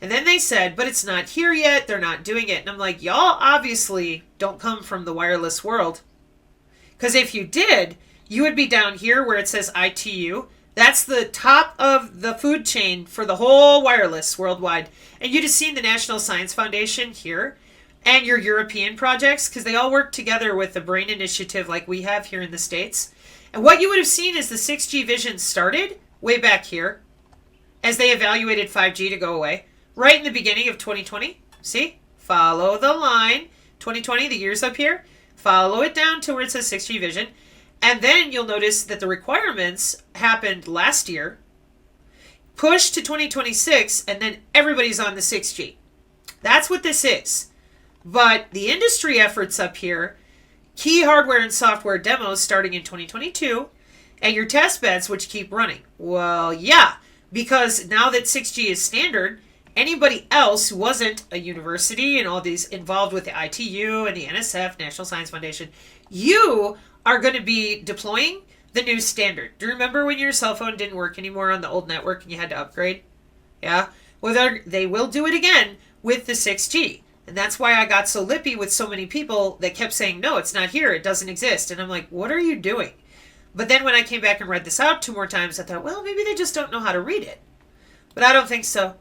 And then they said, but it's not here yet. They're not doing it. And I'm like, y'all obviously don't come from the wireless world. Because if you did, you would be down here where it says ITU. That's the top of the food chain for the whole wireless worldwide. And you'd have seen the National Science Foundation here and your European projects because they all work together with the BRAIN initiative like we have here in the States. And what you would have seen is the 6G vision started way back here as they evaluated 5G to go away right in the beginning of 2020. See? Follow the line. 2020, the year's up here. Follow it down to where it says 6G vision. And then you'll notice that the requirements happened last year, pushed to 2026, and then everybody's on the 6G. That's what this is. But the industry efforts up here, key hardware and software demos starting in 2022, and your test beds which keep running. Well, yeah, because now that 6G is standard, anybody else who wasn't a university and all these involved with the ITU and the NSF, National Science Foundation, you are going to be deploying the new standard. Do you remember when your cell phone didn't work anymore on the old network and you had to upgrade? Yeah? Well, they will do it again with the 6G. And that's why I got so lippy with so many people that kept saying, no, it's not here. It doesn't exist. And I'm like, what are you doing? But then when I came back and read this out 2 more times, I thought, well, maybe they just don't know how to read it. But I don't think so.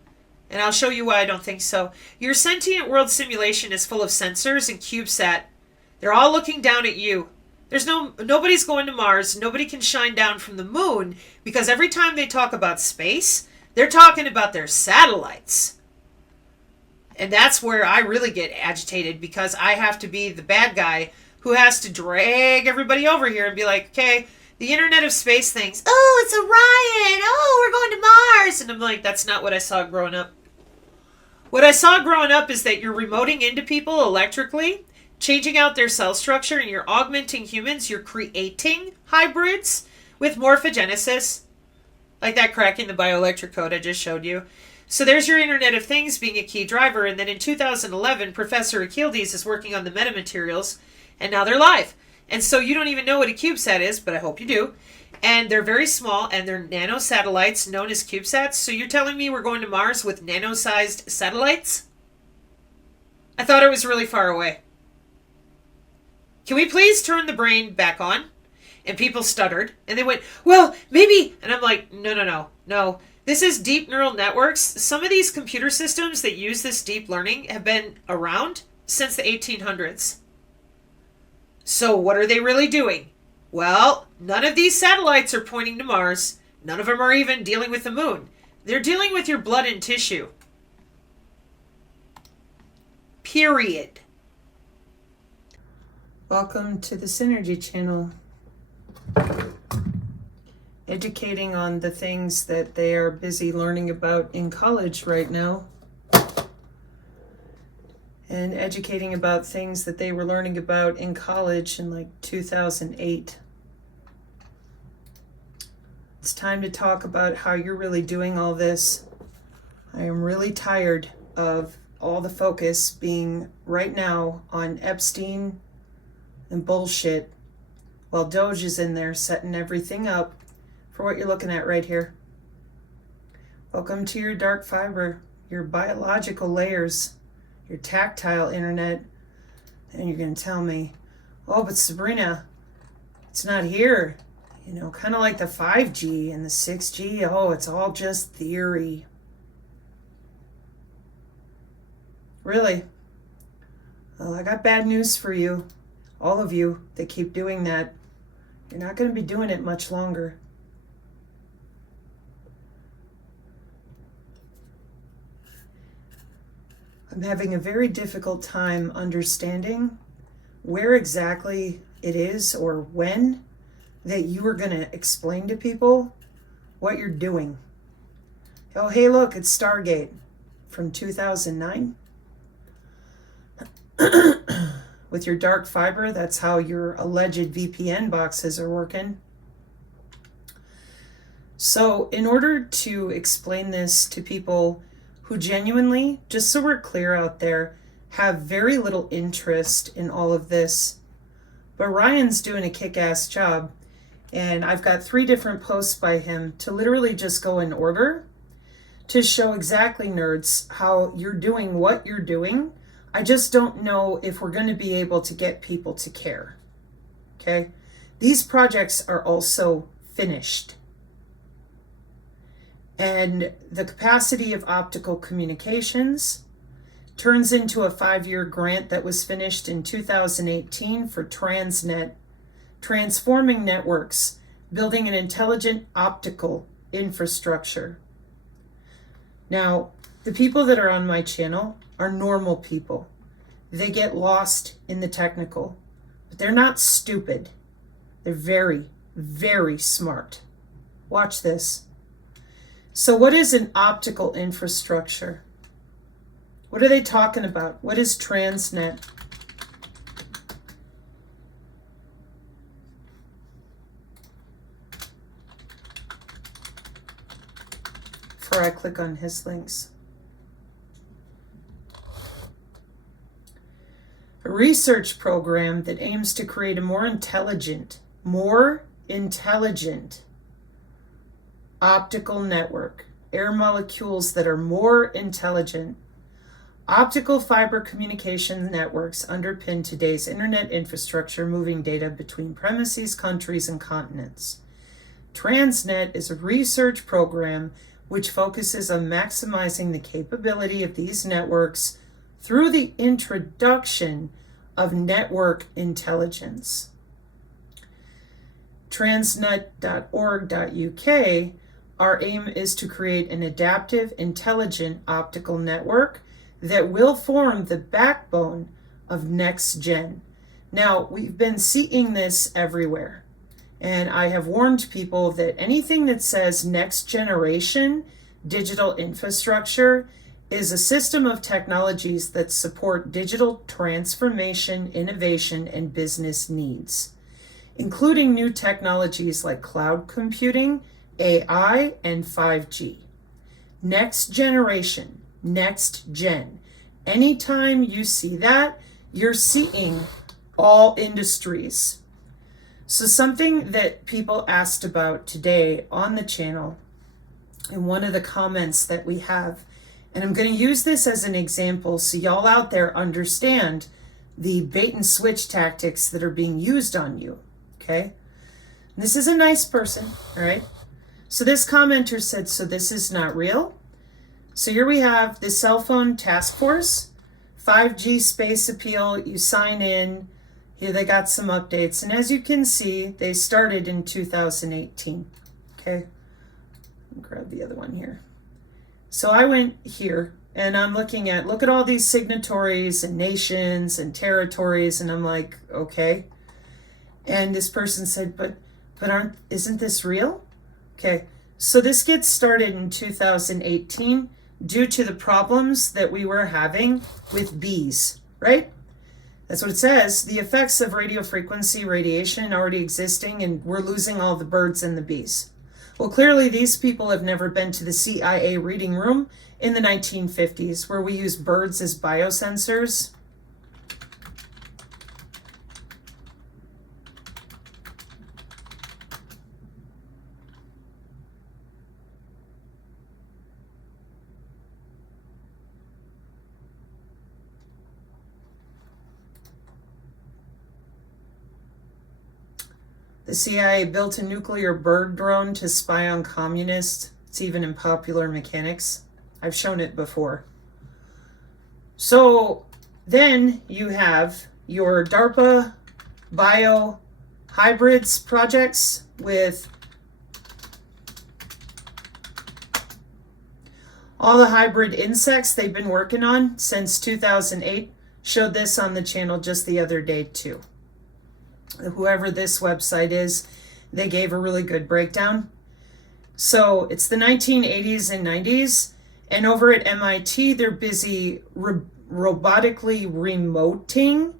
And I'll show you why I don't think so. Your sentient world simulation is full of sensors and CubeSat. They're all looking down at you. Nobody's going to Mars. Nobody can shine down from the moon because every time they talk about space, they're talking about their satellites. And that's where I really get agitated because I have to be the bad guy who has to drag everybody over here and be like, okay, the Internet of Space things. Oh, it's Orion. Oh, we're going to Mars. And I'm like, that's not what I saw growing up. What I saw growing up is that you're remoting into people electrically, changing out their cell structure, and you're augmenting humans. You're creating hybrids with morphogenesis, like that cracking the bioelectric code I just showed you. So there's your Internet of Things being a key driver. And then in 2011, Professor Achildes is working on the metamaterials, and now they're live. And so you don't even know what a CubeSat is, but I hope you do. And they're very small, and they're nano satellites known as CubeSats. So you're telling me we're going to Mars with nano-sized satellites? I thought it was really far away. Can we please turn the brain back on? And people stuttered, and they went, well, maybe. And I'm like, no. This is deep neural networks. Some of these computer systems that use this deep learning have been around since the 1800s. So what are they really doing? Well, none of these satellites are pointing to Mars. None of them are even dealing with the moon. They're dealing with your blood and tissue. Period. Welcome to the Synergy Channel. Educating on the things that they are busy learning about in college right now. And educating about things that they were learning about in college in like 2008. It's time to talk about how you're really doing all this. I am really tired of all the focus being right now on Epstein and bullshit while Doge is in there setting everything up for what you're looking at right here. Welcome to your dark fiber, your biological layers, your tactile internet. And you're going to tell me, oh, but Sabrina, it's not here. You know, kind of like the 5G and the 6G. Oh, it's all just theory. Really? Well, I got bad news for you. All of you that keep doing that. You're not going to be doing it much longer. I'm having a very difficult time understanding where exactly it is or when that you are going to explain to people what you're doing. Oh, hey, look, it's Stargate from 2009. With your dark fiber, that's how your alleged VPN boxes are working. So in order to explain this to people who genuinely, just so we're clear out there, have very little interest in all of this, but Ryan's doing a kick-ass job. And I've got 3 different posts by him to literally just go in order to show exactly, nerds, how you're doing what you're doing. I just don't know if we're going to be able to get people to care. Okay? These projects are also finished. And the capacity of optical communications turns into a 5-year grant that was finished in 2018 for Transnet, transforming networks, building an intelligent optical infrastructure. Now, the people that are on my channel are normal people. They get lost in the technical, but they're not stupid. They're very, very smart. Watch this. So what is an optical infrastructure? What are they talking about? What is Transnet? Before I click on his links. A research program that aims to create a more intelligent optical network. Air molecules that are more intelligent. Optical fiber communication networks underpin today's internet infrastructure, moving data between premises, countries, and continents. Transnet is a research program which focuses on maximizing the capability of these networks through the introduction of network intelligence. Transnet.org.uk, our aim is to create an adaptive, intelligent optical network that will form the backbone of next gen. Now, we've been seeing this everywhere, and I have warned people that anything that says next generation digital infrastructure is a system of technologies that support digital transformation, innovation, and business needs, including new technologies like cloud computing, AI, and 5G. Next generation, next gen. Anytime you see that, you're seeing all industries. So something that people asked about today on the channel, in one of the comments that we have, and I'm going to use this as an example so y'all out there understand the bait and switch tactics that are being used on you, okay? This is a nice person, all right? So this commenter said, so this is not real? So here we have the cell phone task force, 5G space appeal, you sign in, here they got some updates. And as you can see, they started in 2018, okay? Grab the other one here. So I went here and I'm looking at, look at all these signatories and nations and territories, and I'm like, okay. And this person said, but isn't this real? Okay, so this gets started in 2018 due to the problems that we were having with bees, right? That's what it says. The effects of radio frequency radiation already existing, and we're losing all the birds and the bees. Well, clearly these people have never been to the CIA reading room in the 1950s where we used birds as biosensors. The CIA built a nuclear bird drone to spy on communists. It's even in Popular Mechanics. I've shown it before. So then you have your DARPA bio hybrids projects with all the hybrid insects they've been working on since 2008. Showed this on the channel just the other day too. Whoever this website is, they gave a really good breakdown. So it's the 1980s and 90s, and over at MIT, they're busy robotically remoting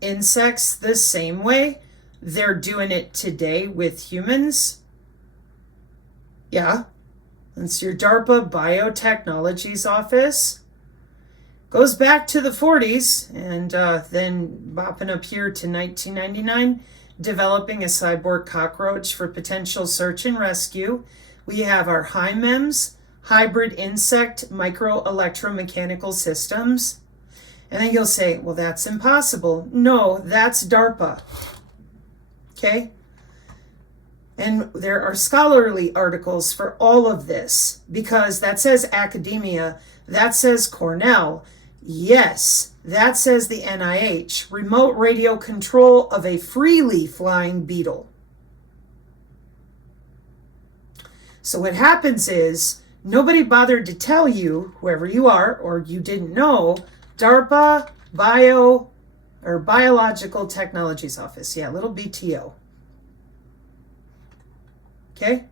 insects the same way they're doing it today with humans. Yeah, that's your DARPA Biotechnologies office. Goes back to the 40s, and then bopping up here to 1999, developing a cyborg cockroach for potential search and rescue. We have our HIMEMS, hybrid insect microelectromechanical systems. And then you'll say, well, that's impossible. No, that's DARPA. Okay? And there are scholarly articles for all of this, because that says academia, that says Cornell. Yes, that says the NIH, remote radio control of a freely flying beetle. So what happens is, nobody bothered to tell you, whoever you are, or you didn't know, DARPA Biological Technologies Office. Yeah, little BTO. Okay?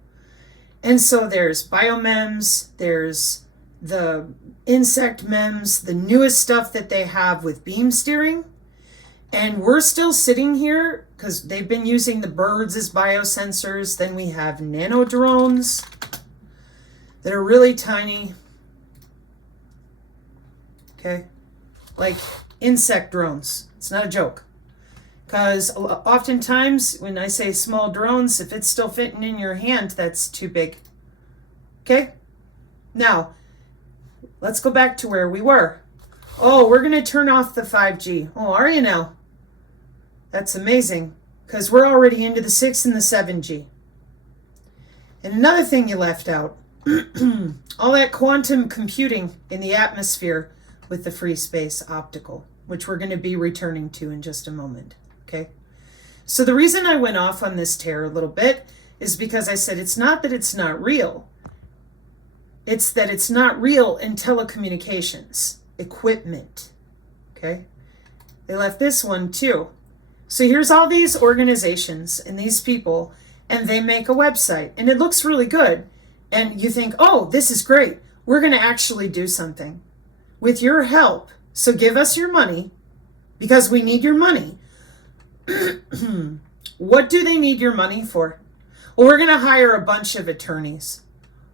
And so there's biomems, there's the insect mems, the newest stuff that they have with beam steering. And we're still sitting here because they've been using the birds as biosensors. Then we have nano drones that are really tiny. Okay? Like insect drones. It's not a joke. Because oftentimes when I say small drones, if it's still fitting in your hand, that's too big. Okay? Now, let's go back to where we were. Oh, we're going to turn off the 5G. Oh, are you now? That's amazing. Because we're already into the 6 and the 7G. And another thing you left out. All that quantum computing in the atmosphere with the free space optical, which we're going to be returning to in just a moment. Okay? So the reason I went off on this tear a little bit is because I said it's not that it's not real. It's that it's not real in telecommunications equipment. Okay? They left this one too. So here's all these organizations and these people, and they make a website, and it looks really good. And you think, oh, this is great. We're going to actually do something with your help. So give us your money because we need your money. What do they need your money for? Well, we're going to hire a bunch of attorneys.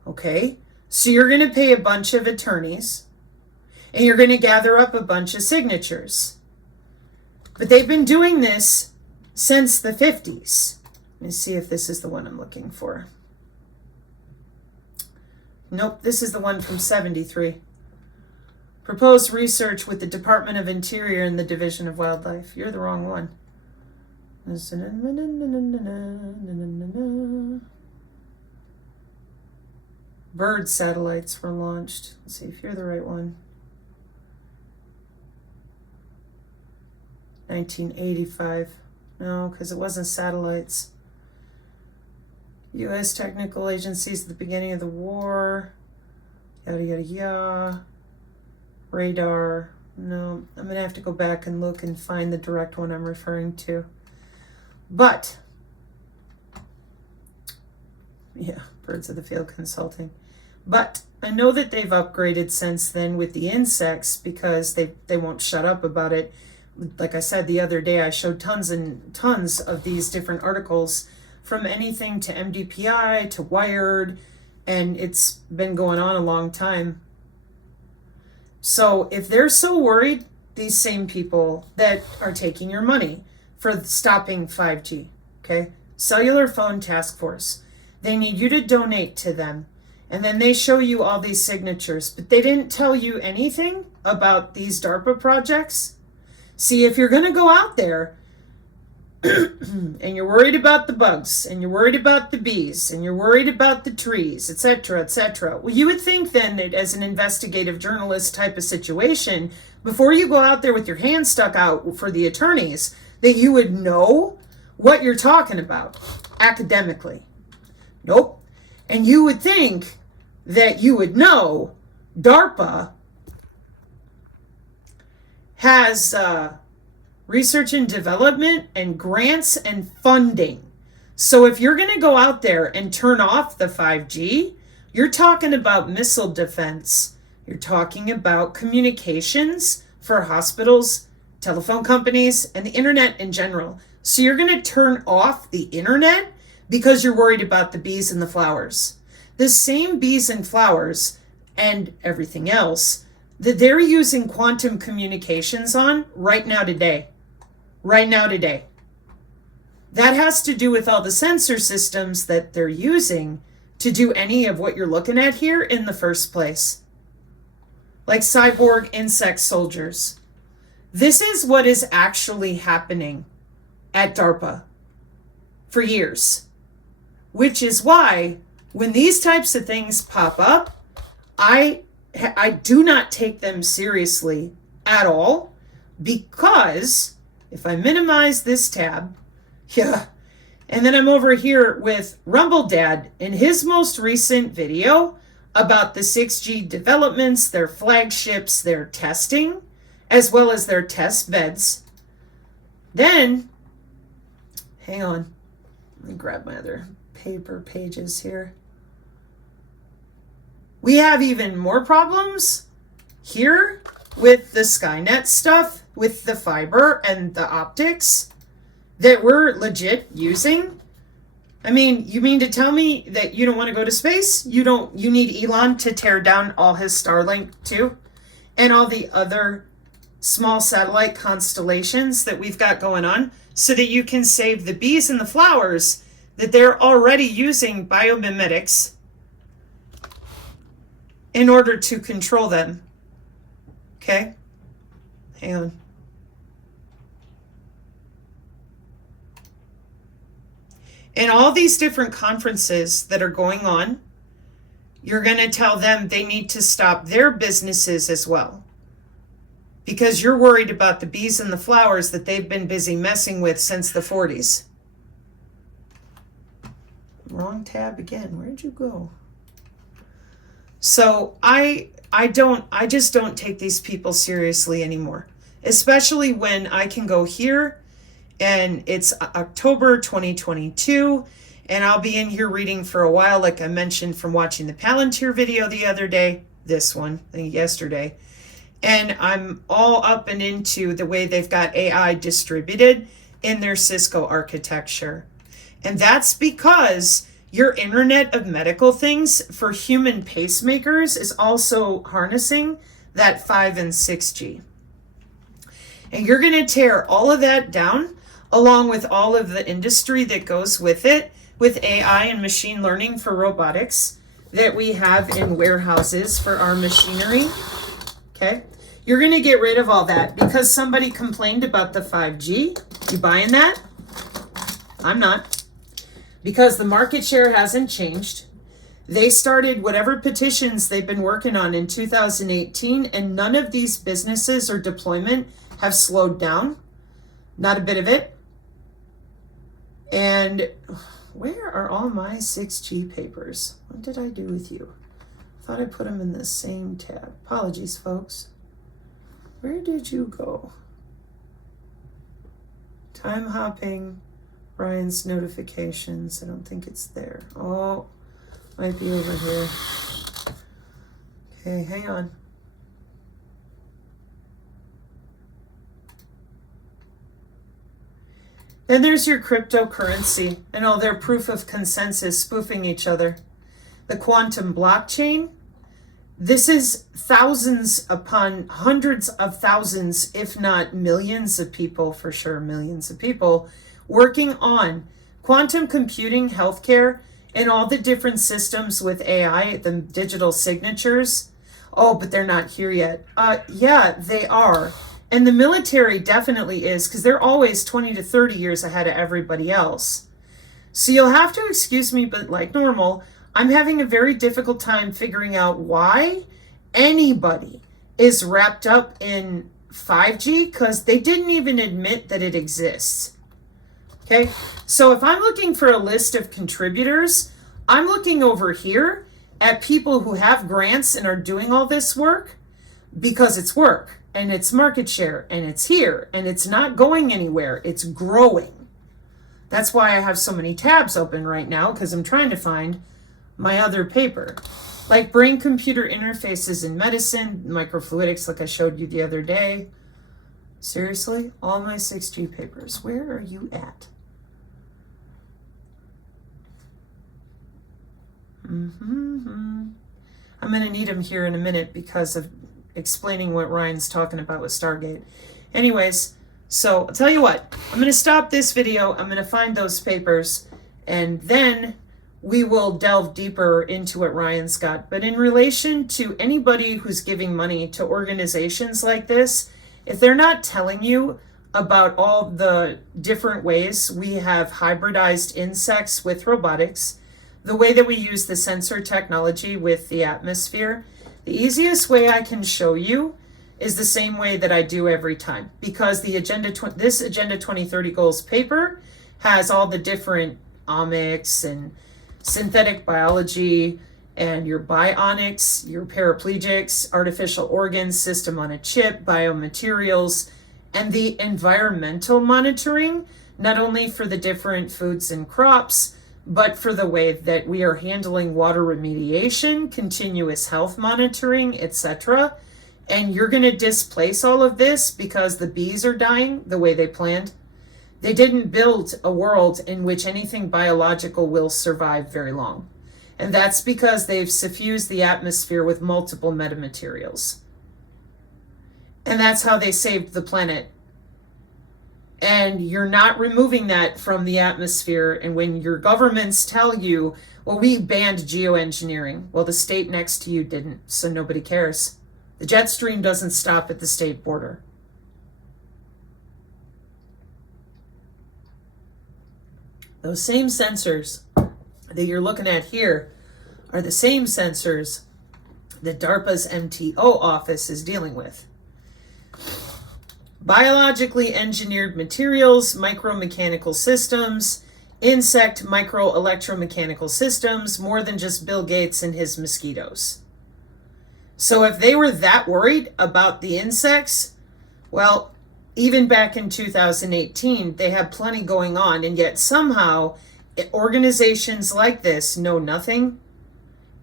Okay? So you're going to pay a bunch of attorneys and you're going to gather up a bunch of signatures. But they've been doing this since the 50s. Let me see if this is the one I'm looking for. Nope, this is the one from 73. Proposed research with the Department of Interior and the Division of Wildlife. You're the wrong one. Bird satellites were launched. Let's see if you're the right one. 1985. No, because it wasn't satellites. U.S. technical agencies at the beginning of the war. Yada, yada, yada. Radar. No, I'm going to have to go back and look and find the direct one I'm referring to. But, yeah, Birds of the Field Consulting. But I know that they've upgraded since then with the insects because they won't shut up about it. Like I said the other day, I showed tons and tons of these different articles from anything to MDPI to Wired, and it's been going on a long time. So if they're so worried, these same people that are taking your money for stopping 5G, okay? Cellular Phone Task Force, they need you to donate to them. And then they show you all these signatures, but they didn't tell you anything about these DARPA projects. See, if you're going to go out there and you're worried about the bugs, and you're worried about the bees, and you're worried about the trees, etc., well, you would think then that as an investigative journalist type of situation, before you go out there with your hand stuck out for the attorneys, that you would know what you're talking about academically. Nope. And you would think that you would know DARPA has research and development and grants and funding. So if you're going to go out there and turn off the 5G, you're talking about missile defense. You're talking about communications for hospitals, telephone companies, and the internet in general. So you're going to turn off the internet because you're worried about the bees and the flowers. The same bees and flowers and everything else that they're using quantum communications on right now today. Right now today. That has to do with all the sensor systems that they're using to do any of what you're looking at here in the first place. Like cyborg insect soldiers. This is what is actually happening at DARPA for years. Which is why when these types of things pop up, I do not take them seriously at all, because if I minimize this tab, yeah, and then I'm over here with Rumble Dad in his most recent video about the 6G developments, their flagships, their testing, as well as their test beds. Then, hang on, let me grab my other paper pages here. We have even more problems here with the Skynet stuff, with the fiber and the optics that we're legit using. I mean, you mean to tell me that you don't want to go to space? You need Elon to tear down all his Starlink too? And all the other small satellite constellations that we've got going on, so that you can save the bees and the flowers that they're already using biomimetics in order to control them. Okay? Hang on. And all these different conferences that are going on, you're going to tell them they need to stop their businesses as well. Because you're worried about the bees and the flowers that they've been busy messing with since the 40s. Wrong tab again. Where'd you go? So I just don't take these people seriously anymore. Especially when I can go here and it's October 2022 and I'll be in here reading for a while, like I mentioned from watching the Palantir video the other day, this one, I think yesterday. And I'm all up and into the way they've got AI distributed in their Cisco architecture. And that's because your Internet of Medical Things for human pacemakers is also harnessing that 5 and 6G. And you're going to tear all of that down, along with all of the industry that goes with it, with AI and machine learning for robotics that we have in warehouses for our machinery. Okay? You're going to get rid of all that because somebody complained about the 5G. You buying that? I'm not. Because the market share hasn't changed. They started whatever petitions they've been working on in 2018, and none of these businesses or deployment have slowed down. Not a bit of it. And where are all my 6G papers? What did I do with you? I thought I put them in the same tab. Apologies, folks. Where did you go? Time hopping. Ryan's notifications. I don't think it's there. Oh, might be over here. Okay, hang on. Then there's your cryptocurrency and all their proof of consensus spoofing each other. The quantum blockchain. This is thousands upon hundreds of thousands, if not millions of people, for sure, millions of people working on quantum computing, healthcare, and all the different systems with AI, the digital signatures. Oh, but they're not here yet. Yeah, they are. And the military definitely is, because they're always 20 to 30 years ahead of everybody else. So you'll have to excuse me, but like normal, I'm having a very difficult time figuring out why anybody is wrapped up in 5G, because they didn't even admit that it exists. Okay, so if I'm looking for a list of contributors, I'm looking over here at people who have grants and are doing all this work because it's work and it's market share and it's here and it's not going anywhere. It's growing. That's why I have so many tabs open right now, because I'm trying to find my other paper. Like brain-computer interfaces in medicine, microfluidics like I showed you the other day. Seriously? All my 6G papers. Where are you at? I'm going to need them here in a minute because of explaining what Ryan's talking about with Stargate. Anyways, so I'll tell you what. I'm going to stop this video. I'm going to find those papers. And then we will delve deeper into what Ryan's got. But in relation to anybody who's giving money to organizations like this, if they're not telling you about all the different ways we have hybridized insects with robotics, the way that we use the sensor technology with the atmosphere, the easiest way I can show you is the same way that I do every time, because this Agenda 2030 Goals paper has all the different omics and synthetic biology and your bionics, your paraplegics, artificial organs, system on a chip, biomaterials, and the environmental monitoring, not only for the different foods and crops, but for the way that we are handling water remediation, continuous health monitoring, etc. And you're going to displace all of this because the bees are dying the way they planned. They didn't build a world in which anything biological will survive very long. And that's because they've suffused the atmosphere with multiple metamaterials. And that's how they saved the planet. And you're not removing that from the atmosphere. And when your governments tell you, well, we banned geoengineering. Well, the state next to you didn't, so nobody cares. The jet stream doesn't stop at the state border. Those same sensors that you're looking at here are the same sensors that DARPA's MTO office is dealing with. Biologically engineered materials, micromechanical systems, insect microelectromechanical systems, more than just Bill Gates and his mosquitoes. So if they were that worried about the insects, well, even back in 2018, they had plenty going on, and yet somehow organizations like this know nothing.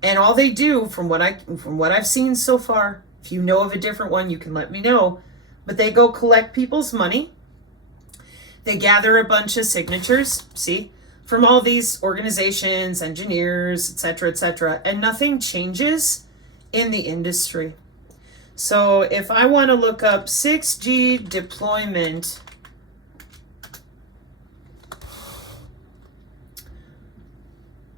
And all they do, from what I've seen so far, if you know of a different one, you can let me know, but they go collect people's money. They gather a bunch of signatures, see, from all these organizations, engineers, etc., and nothing changes in the industry. So if I want to look up 6G deployment,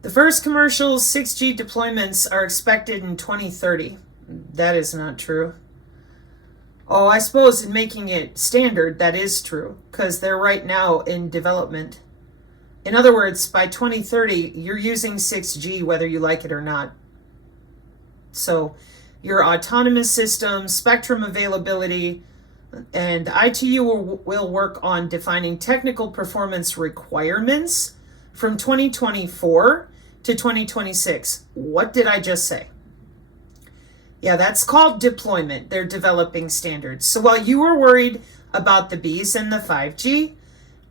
the first commercial 6G deployments are expected in 2030. That is not true. Oh, I suppose in making it standard, that is true, because they're right now in development. In other words, by 2030, you're using 6G whether you like it or not. So your autonomous system, spectrum availability, and ITU will work on defining technical performance requirements from 2024 to 2026. What did I just say? Yeah, that's called deployment. They're developing standards. So while you were worried about the bees and the 5G,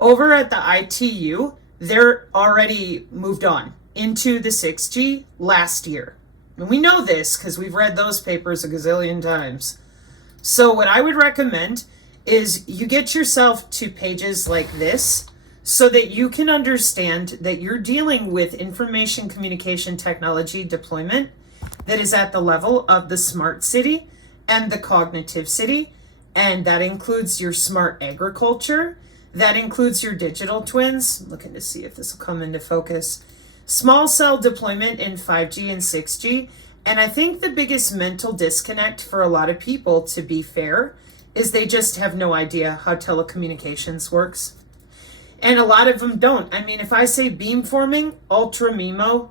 over at the ITU, they're already moved on into the 6G last year. And we know this because we've read those papers a gazillion times. So what I would recommend is you get yourself to pages like this so that you can understand that you're dealing with information communication technology deployment that is at the level of the smart city and the cognitive city. And that includes your smart agriculture. That includes your digital twins. I'm looking to see if this will come into focus. Small cell deployment in 5G and 6G. And I think the biggest mental disconnect for a lot of people, to be fair, is they just have no idea how telecommunications works. And a lot of them don't. I mean, if I say beamforming, ultra MIMO,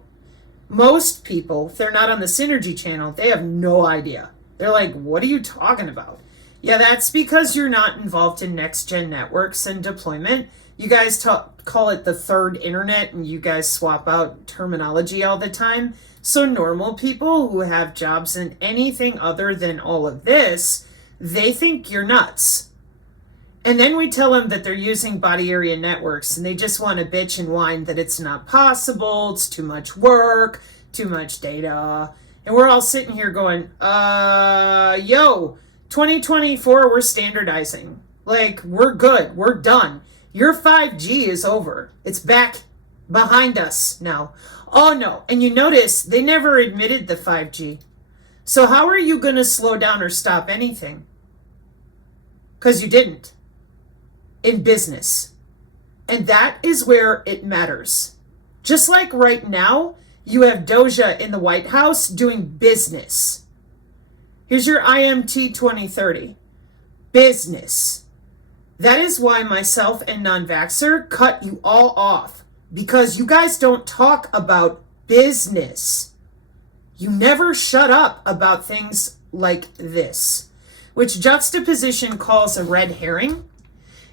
most people, if they're not on the Synergy channel, they have no idea. They're like, what are you talking about? Yeah, that's because you're not involved in next-gen networks and deployment. You guys call it the third internet, and you guys swap out terminology all the time. So normal people who have jobs in anything other than all of this, they think you're nuts. And then we tell them that they're using body area networks, and they just want to bitch and whine that it's not possible, it's too much work, too much data. And we're all sitting here going, 2024, we're standardizing. Like, we're good, we're done. Your 5G is over. It's back behind us now. Oh no, and you notice they never admitted the 5G. So how are you going to slow down or stop anything? Because you didn't. In business. And that is where it matters. Just like right now, you have Doja in the White House doing business. Here's your IMT 2030. Business. That is why myself and non-vaxxer cut you all off, because you guys don't talk about business. You never shut up about things like this, which Juxtaposition calls a red herring.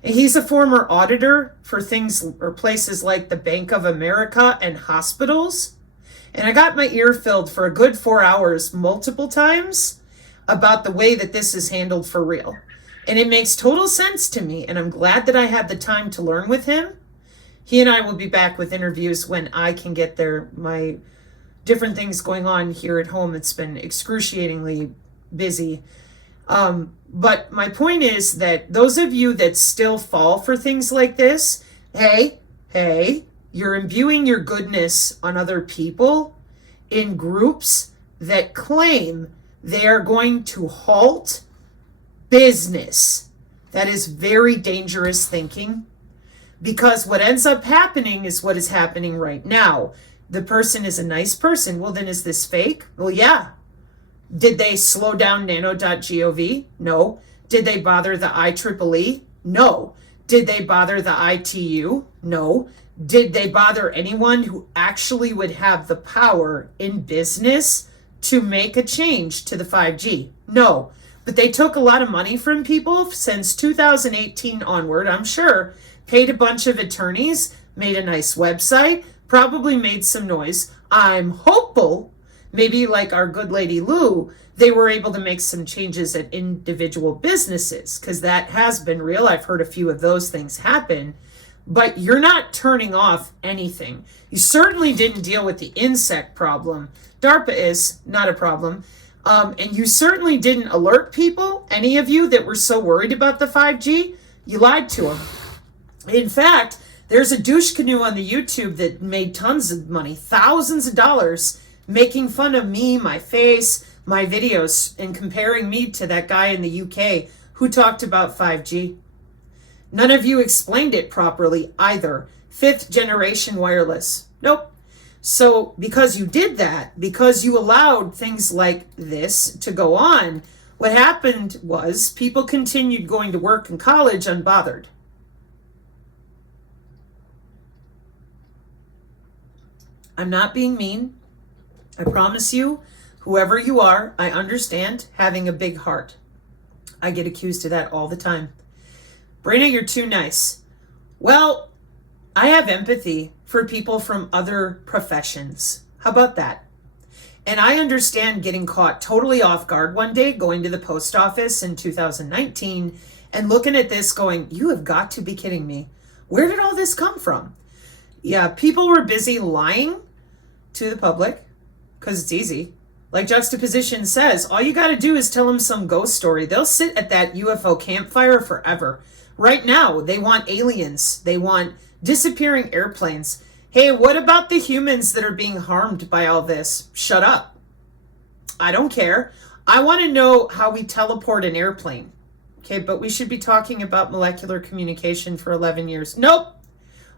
And he's a former auditor for things or places like the Bank of America and hospitals. And I got my ear filled for a good 4 hours multiple times about the way that this is handled for real. And it makes total sense to me, and I'm glad that I had the time to learn with him. He and I will be back with interviews when I can get there. My different things going on here at home, it's been excruciatingly busy. But my point is that those of you that still fall for things like this, hey, you're imbuing your goodness on other people in groups that claim they are going to halt business. That is very dangerous thinking, because what ends up happening is what is happening right now. The person is a nice person. Well, then is this fake? Well, yeah. Did they slow down nano.gov? No. Did they bother the IEEE? No. Did they bother the ITU? No. Did they bother anyone who actually would have the power in business to make a change to the 5G? No. But they took a lot of money from people since 2018 onward, I'm sure, paid a bunch of attorneys, made a nice website, probably made some noise. I'm hopeful, maybe like our good lady Lou, they were able to make some changes at individual businesses, because that has been real. I've heard a few of those things happen, but you're not turning off anything. You certainly didn't deal with the insect problem. DARPA is not a problem. And you certainly didn't alert people, any of you that were so worried about the 5G. You lied to them. In fact, there's a douche canoe on the YouTube that made tons of money, thousands of dollars, making fun of me, my face, my videos, and comparing me to that guy in the UK who talked about 5G. None of you explained it properly either. 5th generation wireless. Nope. So because you did that, because you allowed things like this to go on, what happened was people continued going to work and college unbothered. I'm not being mean. I promise you, whoever you are, I understand having a big heart. I get accused of that all the time. Brina, you're too nice. Well, I have empathy for people from other professions. How about that? And I understand getting caught totally off guard one day going to the post office in 2019 and looking at this going, you have got to be kidding me. Where did all this come from? Yeah, people were busy lying to the public because it's easy. Like Juxtaposition says, all you got to do is tell them some ghost story. They'll sit at that UFO campfire forever. Right now, they want aliens. They want disappearing airplanes. Hey, what about the humans that are being harmed by all this? Shut up. I don't care. I want to know how we teleport an airplane. Okay, but we should be talking about molecular communication for 11 years. Nope.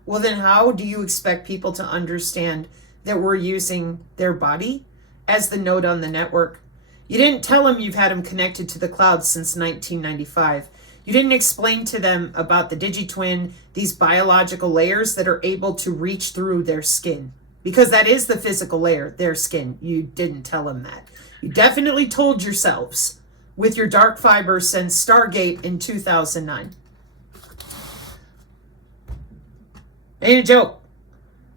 Well, then how do you expect people to understand that we're using their body as the node on the network? You didn't tell them you've had them connected to the cloud since 1995. You didn't explain to them about the digitwin, these biological layers that are able to reach through their skin. Because that is the physical layer, their skin. You didn't tell them that. You definitely told yourselves with your dark fiber since Stargate in 2009. Ain't a joke.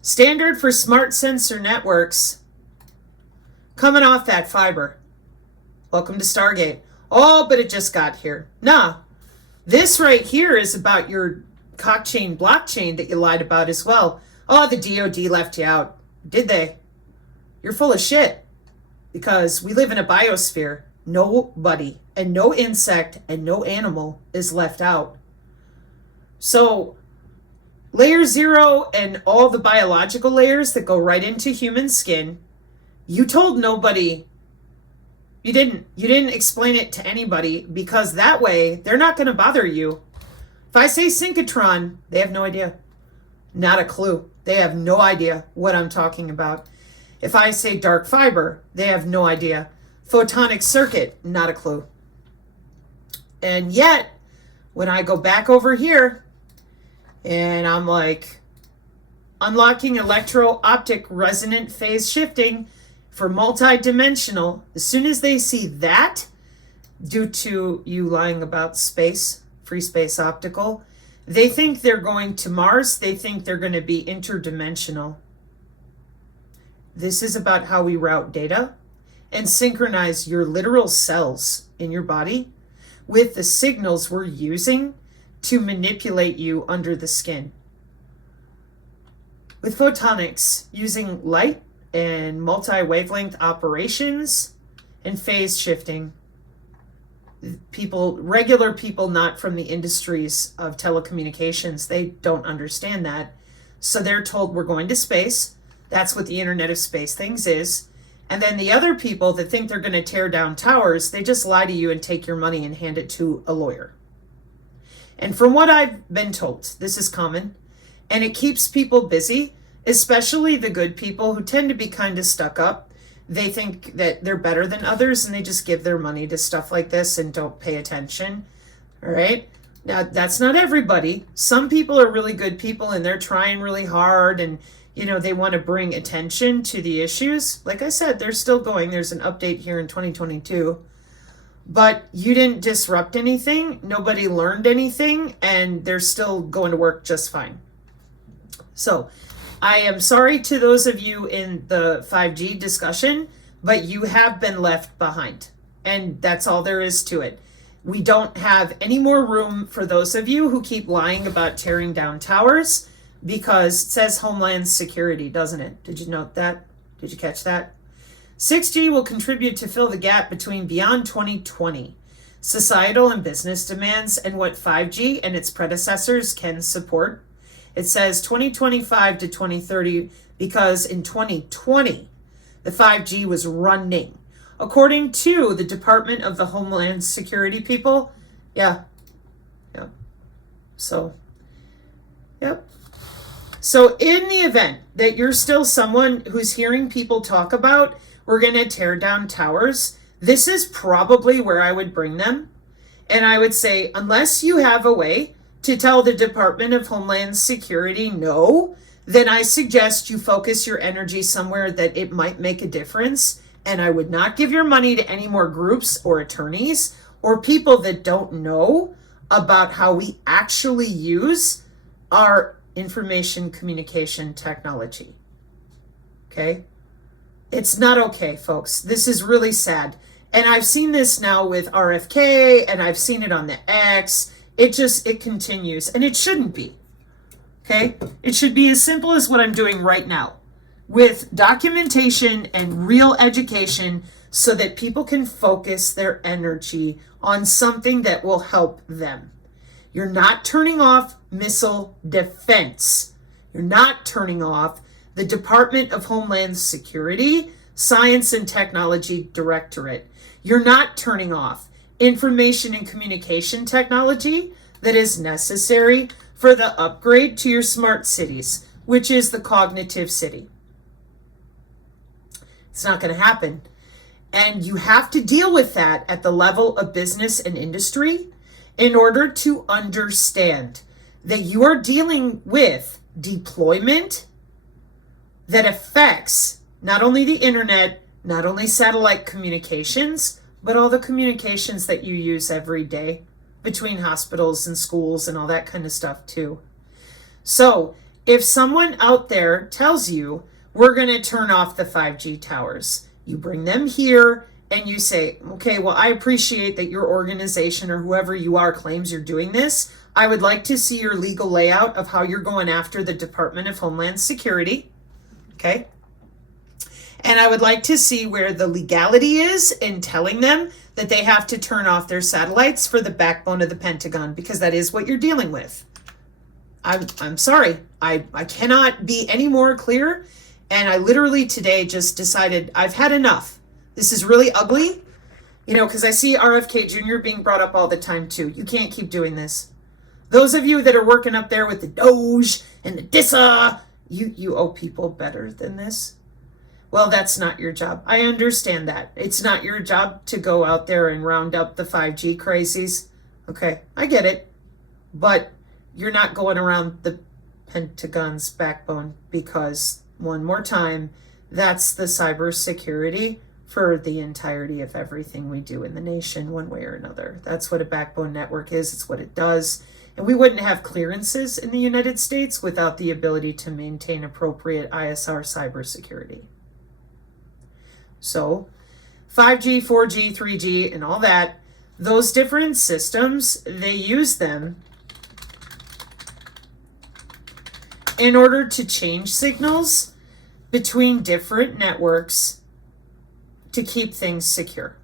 Standard for smart sensor networks coming off that fiber. Welcome to Stargate. Oh, but it just got here. Nah. This right here is about your cockchain blockchain that you lied about as well. Oh, the DOD left you out. Did they? You're full of shit. Because we live in a biosphere. Nobody and no insect and no animal is left out. So, layer 0 and all the biological layers that go right into human skin, you told nobody. You didn't explain it to anybody, because that way they're not going to bother you. If I say synchrotron, they have no idea. Not a clue. They have no idea what I'm talking about. If I say dark fiber, they have no idea. Photonic circuit, not a clue. And yet, when I go back over here and I'm like, unlocking electro-optic resonant phase shifting for multidimensional, as soon as they see that, due to you lying about space, free space optical, they think they're going to Mars. They think they're going to be interdimensional. This is about how we route data and synchronize your literal cells in your body with the signals we're using to manipulate you under the skin. With photonics, using light and multi-wavelength operations and phase shifting, regular people not from the industries of telecommunications, they don't understand that. So they're told we're going to space. That's what the Internet of Space things is. And then the other people that think they're going to tear down towers, they just lie to you and take your money and hand it to a lawyer. And from what I've been told, this is common, and it keeps people busy, especially the good people who tend to be kind of stuck up. They think that they're better than others and they just give their money to stuff like this and don't pay attention. All right. Now, that's not everybody. Some people are really good people and they're trying really hard and, they want to bring attention to the issues. Like I said, they're still going. There's an update here in 2022. But you didn't disrupt anything. Nobody learned anything. And they're still going to work just fine. So I am sorry to those of you in the 5G discussion, but you have been left behind. And that's all there is to it. We don't have any more room for those of you who keep lying about tearing down towers, because it says Homeland Security, doesn't it? Did you note that? Did you catch that? 6G will contribute to fill the gap between beyond 2020, societal and business demands, and what 5G and its predecessors can support. It says 2025 to 2030 because in 2020, the 5G was running. According to the Department of the Homeland Security people, yeah. So, yep. So in the event that you're still someone who's hearing people talk about, we're going to tear down towers, this is probably where I would bring them. And I would say, unless you have a way to tell the Department of Homeland Security no, then I suggest you focus your energy somewhere that it might make a difference. And I would not give your money to any more groups or attorneys or people that don't know about how we actually use our information communication technology. Okay? It's not okay, folks. This is really sad. And I've seen this now with RFK, and I've seen it on the X. It continues, and it shouldn't be. Okay? It should be as simple as what I'm doing right now, with documentation and real education so that people can focus their energy on something that will help them. You're not turning off missile defense. You're not turning off the Department of Homeland Security, Science and Technology Directorate. You're not turning off information and communication technology that is necessary for the upgrade to your smart cities, which is the cognitive city. It's not going to happen. And you have to deal with that at the level of business and industry in order to understand that you are dealing with deployment that affects not only the internet, not only satellite communications, but all the communications that you use every day between hospitals and schools and all that kind of stuff too. So if someone out there tells you, we're going to turn off the 5G towers, you bring them here and you say, okay, well, I appreciate that your organization or whoever you are claims you're doing this. I would like to see your legal layout of how you're going after the Department of Homeland Security. Okay? And I would like to see where the legality is in telling them that they have to turn off their satellites for the backbone of the Pentagon, because that is what you're dealing with. I'm sorry. I cannot be any more clear. And I literally today just decided I've had enough. This is really ugly, because I see RFK Jr. being brought up all the time too. You can't keep doing this. Those of you that are working up there with the Doge and the DISA You owe people better than this. Well, that's not your job. I understand that. It's not your job to go out there and round up the 5G crazies. Okay, I get it. But you're not going around the Pentagon's backbone, because, one more time, that's the cybersecurity for the entirety of everything we do in the nation, one way or another. That's what a backbone network is. It's what it does. And we wouldn't have clearances in the United States without the ability to maintain appropriate ISR cybersecurity. So 5G, 4G, 3G, and all that, those different systems, they use them in order to change signals between different networks to keep things secure.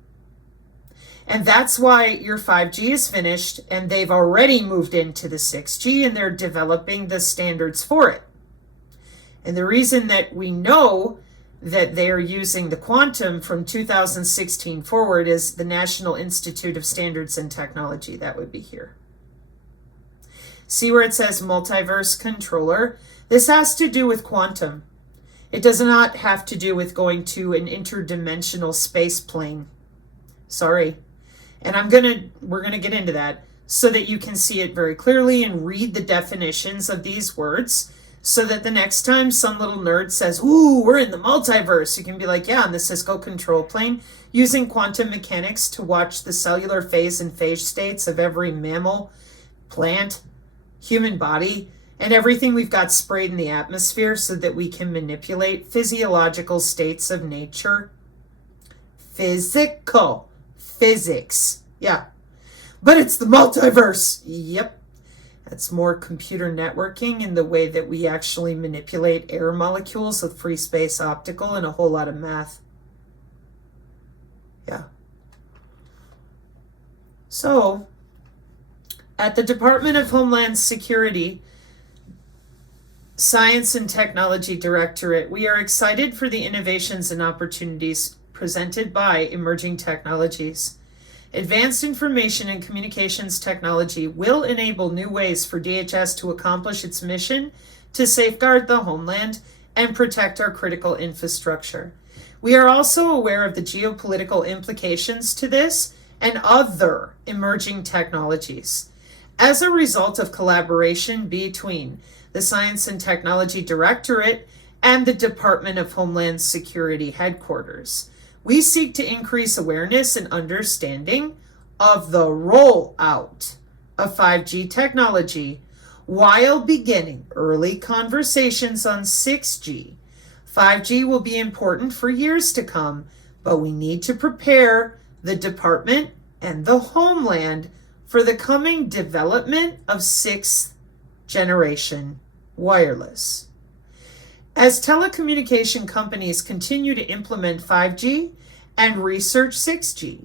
And that's why your 5G is finished, and they've already moved into the 6G, and they're developing the standards for it. And the reason that we know that they are using the quantum from 2016 forward is the National Institute of Standards and Technology. That would be here. See where it says multiverse controller? This has to do with quantum. It does not have to do with going to an interdimensional space plane. Sorry. And we're gonna get into that so that you can see it very clearly and read the definitions of these words, so that the next time some little nerd says, ooh, we're in the multiverse, you can be like, yeah, in the Cisco control plane, using quantum mechanics to watch the cellular phase and phase states of every mammal, plant, human body, and everything we've got sprayed in the atmosphere, so that we can manipulate physiological states of nature. Physics. Yeah. But it's the multiverse. Yep. That's more computer networking in the way that we actually manipulate air molecules with free space optical and a whole lot of math. Yeah. So, at the Department of Homeland Security, Science and Technology Directorate, we are excited for the innovations and opportunities presented by emerging technologies. Advanced information and communications technology will enable new ways for DHS to accomplish its mission to safeguard the homeland and protect our critical infrastructure. We are also aware of the geopolitical implications to this and other emerging technologies. As a result of collaboration between the Science and Technology Directorate and the Department of Homeland Security headquarters, we seek to increase awareness and understanding of the rollout of 5G technology while beginning early conversations on 6G. 5G will be important for years to come, but we need to prepare the department and the homeland for the coming development of 6th generation wireless. As telecommunication companies continue to implement 5G and research 6G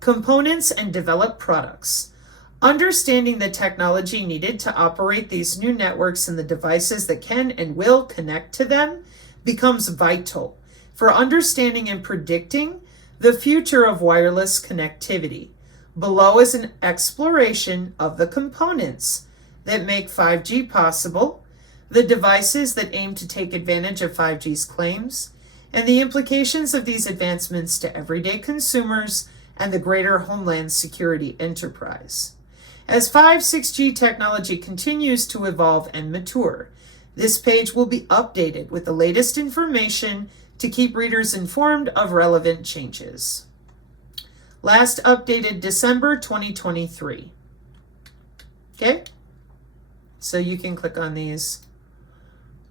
components and develop products, understanding the technology needed to operate these new networks and the devices that can and will connect to them becomes vital for understanding and predicting the future of wireless connectivity. Below is an exploration of the components that make 5G possible, the devices that aim to take advantage of 5G's claims, and the implications of these advancements to everyday consumers and the greater homeland security enterprise. As 5-6G technology continues to evolve and mature, this page will be updated with the latest information to keep readers informed of relevant changes. Last updated December 2023. Okay? So you can click on these.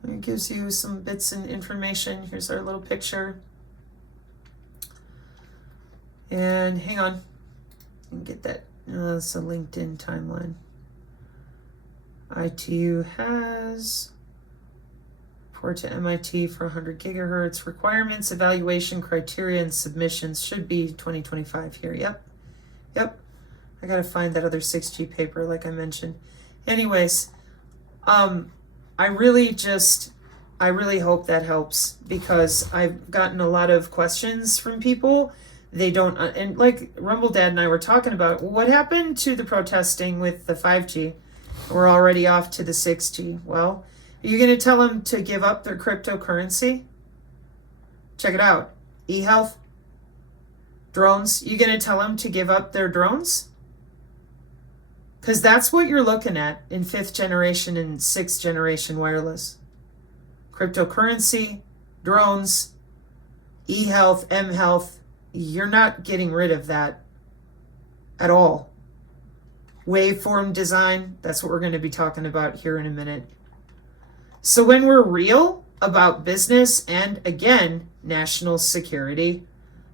It gives you some bits and information. Here's our little picture. And hang on. You can get that. That's a LinkedIn timeline. ITU has report to MIT for 100 gigahertz. Requirements, evaluation, criteria, and submissions should be 2025 here. Yep. I gotta find that other 6G paper like I mentioned. Anyways, I really hope that helps, because I've gotten a lot of questions from people. They don't, and like Rumble Dad and I were talking about, what happened to the protesting with the 5G? We're already off to the 6G. Well, Are you going to tell them to give up their cryptocurrency? Check it out. eHealth, drones. You going to tell them to give up their drones? Because that's what you're looking at in 5th generation and 6th generation wireless. Cryptocurrency, drones, eHealth, mHealth. You're not getting rid of that at all. Waveform design, that's what we're going to be talking about here in a minute. So when we're real about business and, again, national security,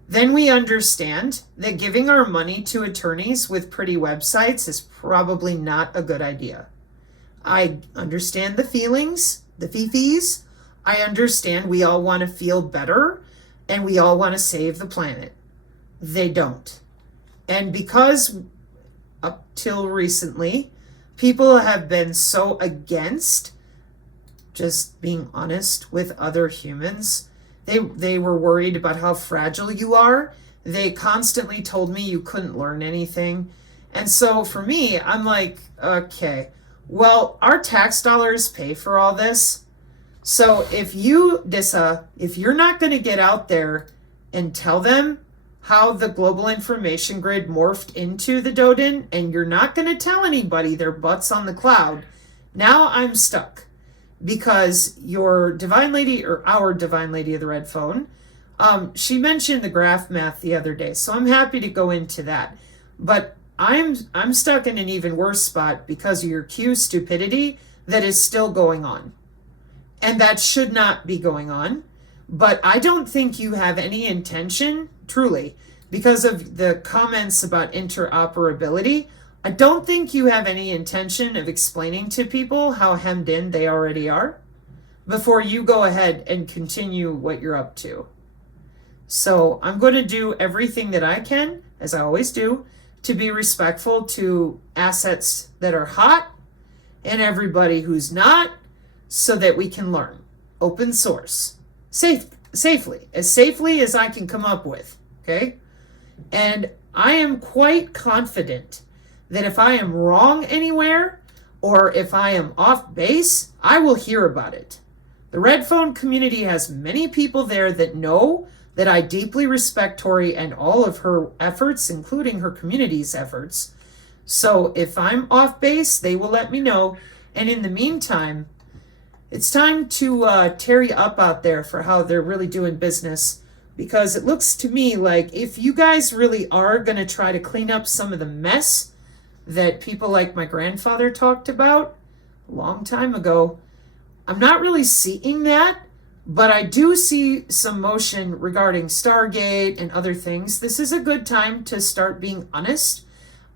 then we understand that giving our money to attorneys with pretty websites is probably not a good idea. I understand the feelings, the fifis. I understand we all want to feel better and we all want to save the planet. They don't. And because up till recently, people have been so against just being honest with other humans. They were worried about how fragile you are. They constantly told me you couldn't learn anything. And so for me, I'm like, okay, well, our tax dollars pay for all this. So if you, Dissa, if you're not going to get out there and tell them how the global information grid morphed into the Doden, and you're not going to tell anybody their butts on the cloud, now I'm stuck. Because your divine lady, or our divine lady of the red phone, she mentioned the graph math the other day, so I'm happy to go into that. But I'm stuck in an even worse spot because of your Q stupidity that is still going on. And that should not be going on. But I don't think you have any intention, truly, because of the comments about interoperability. I don't think you have any intention of explaining to people how hemmed in they already are before you go ahead and continue what you're up to. So I'm going to do everything that I can, as I always do, to be respectful to assets that are hot and everybody who's not, so that we can learn. Open source. Safely as I can come up with. Okay? And I am quite confident that if I am wrong anywhere, or if I am off base, I will hear about it. The Red Phone community has many people there that know that I deeply respect Tori and all of her efforts, including her community's efforts. So if I'm off base, they will let me know. And in the meantime, it's time to tear you up out there for how they're really doing business. Because it looks to me like if you guys really are going to try to clean up some of the mess that people like my grandfather talked about a long time ago, I'm not really seeing that, but I do see some motion regarding Stargate and other things. This is a good time to start being honest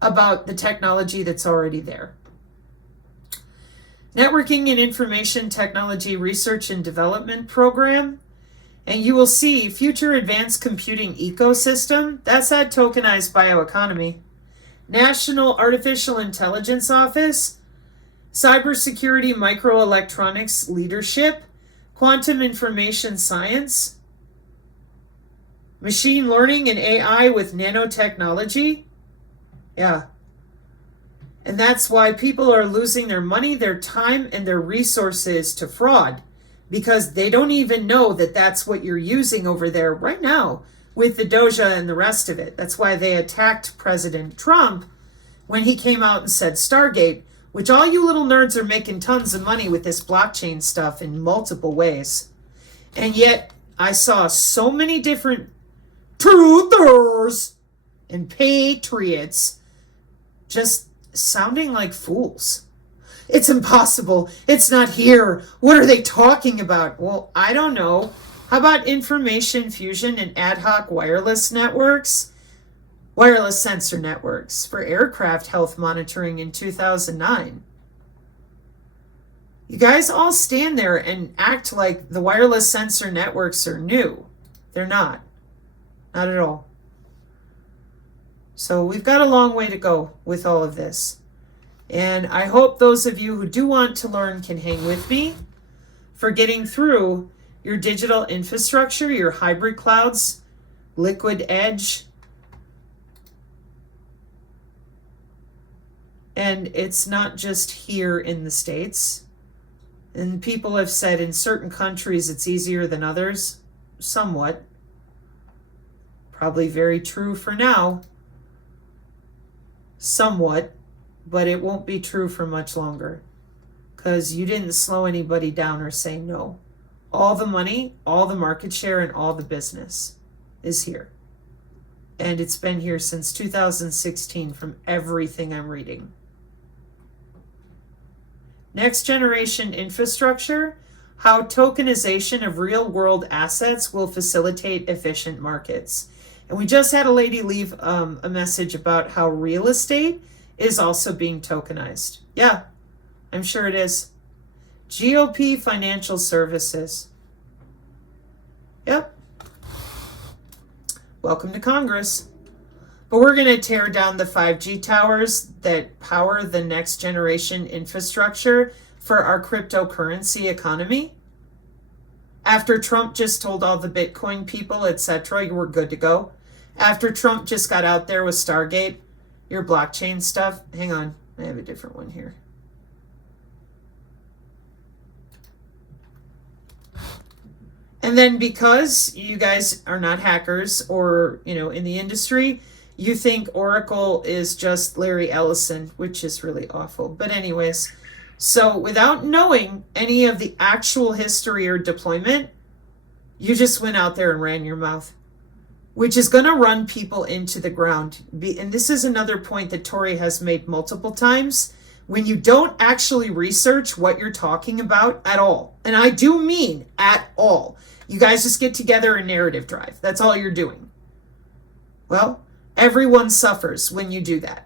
about the technology that's already there. Networking and Information Technology Research and Development Program. And you will see Future Advanced Computing Ecosystem. That's that tokenized bioeconomy. National Artificial Intelligence Office, Cybersecurity Microelectronics Leadership, Quantum Information Science, Machine Learning and AI with Nanotechnology. Yeah. And that's why people are losing their money, their time, and their resources to fraud, because they don't even know that that's what you're using over there right now with the Doja and the rest of it. That's why they attacked President Trump when he came out and said Stargate, which all you little nerds are making tons of money with this blockchain stuff in multiple ways. And yet I saw so many different truthers and patriots just sounding like fools. It's impossible. It's not here. What are they talking about? Well, I don't know. How about information fusion and ad hoc wireless networks? Wireless sensor networks for aircraft health monitoring in 2009. You guys all stand there and act like the wireless sensor networks are new. They're not. Not at all. So we've got a long way to go with all of this. And I hope those of you who do want to learn can hang with me for getting through your digital infrastructure, your hybrid clouds, liquid edge. And it's not just here in the States. And people have said in certain countries it's easier than others. Somewhat. Probably very true for now. Somewhat. But it won't be true for much longer. Because you didn't slow anybody down or say no. All the money, all the market share, and all the business is here. And it's been here since 2016 from everything I'm reading. Next generation infrastructure, how tokenization of real world assets will facilitate efficient markets. And we just had a lady leave a message about how real estate is also being tokenized. Yeah, I'm sure it is. GOP Financial Services. Yep. Welcome to Congress. But we're going to tear down the 5G towers that power the next generation infrastructure for our cryptocurrency economy. After Trump just told all the Bitcoin people, etc., you were good to go. After Trump just got out there with Stargate, your blockchain stuff. Hang on, I have a different one here. And then because you guys are not hackers or, in the industry, you think Oracle is just Larry Ellison, which is really awful. But anyways, so without knowing any of the actual history or deployment, you just went out there and ran your mouth, which is going to run people into the ground. And this is another point that Tori has made multiple times. When you don't actually research what you're talking about at all, and I do mean at all, you guys just get together and narrative drive. That's all you're doing. Well, everyone suffers when you do that.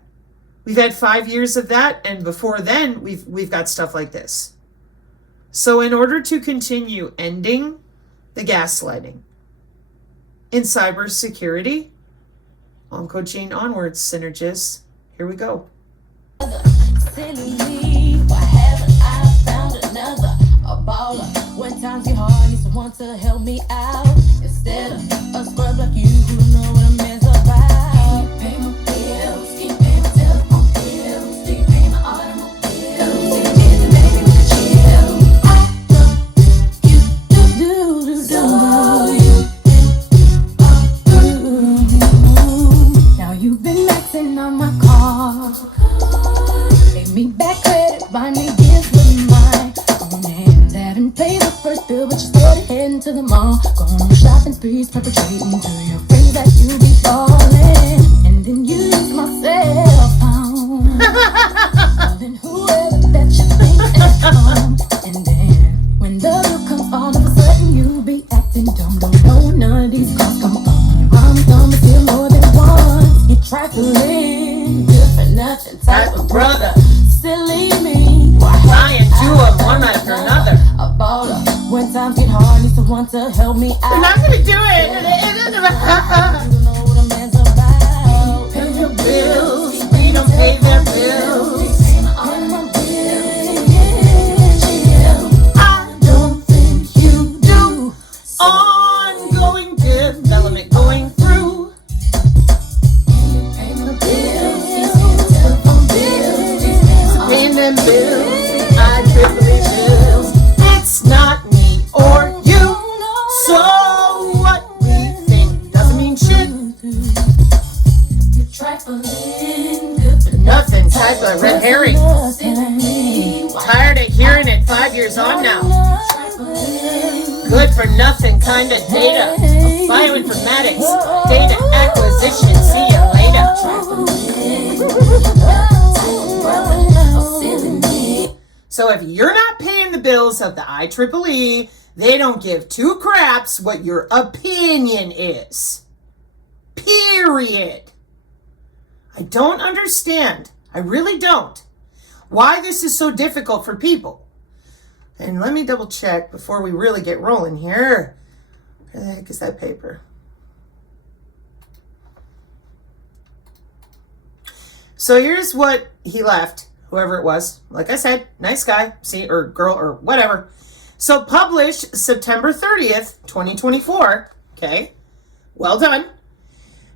We've had 5 years of that, and before then, we've got stuff like this. So in order to continue ending the gaslighting in cybersecurity, Oncogene onwards, synergists. Here we go. Silly me, why haven't I found another? A baller. When times get hard, need someone to help me out. Instead of a scrub like you who don't know what a man's about. Keep paying my bills, keep paying my telephone bills, keep paying my automobile. Take kids and maybe we can chill. I know you do, so you now you've been maxing on my car. Pay me back credit, buy me gifts with my own hands. Haven't paid the first bill, but you started heading to the mall. Going on shopping sprees, perpetrating to your friends that you be falling. And then you use my cell phone. Calling whoever that you think is home. And then when the bill comes, all of a sudden you be acting dumb. Don't know none of these calls come on. Your mom's dumb, but still more than one. You trifling, good for nothing type of brother. Silly me, Lying to them one after another. A baller. When times get hard, need someone to help me out. They're not going to do it. You don't know what a man's about. Pay your bills. We don't pay their bills. I don't think you do. Ongoing development going through. Paying them bills. I triple bills. It's not me or you. So what we think doesn't mean shit. You're trifling, good for Nothing type of red herring. nothing. Tired of hearing it 5 years on now. Good for nothing kind of data. Bioinformatics. Data acquisition. See you later. So if you're not paying the bills of the IEEE, they don't give two craps what your opinion is. Period. I don't understand. I really don't. Why this is so difficult for people. And let me double check before we really get rolling here. Where the heck is that paper? So here's what he left, whoever it was. Like I said, nice guy, see, or girl, or whatever. So published September 30th, 2024. Okay, well done.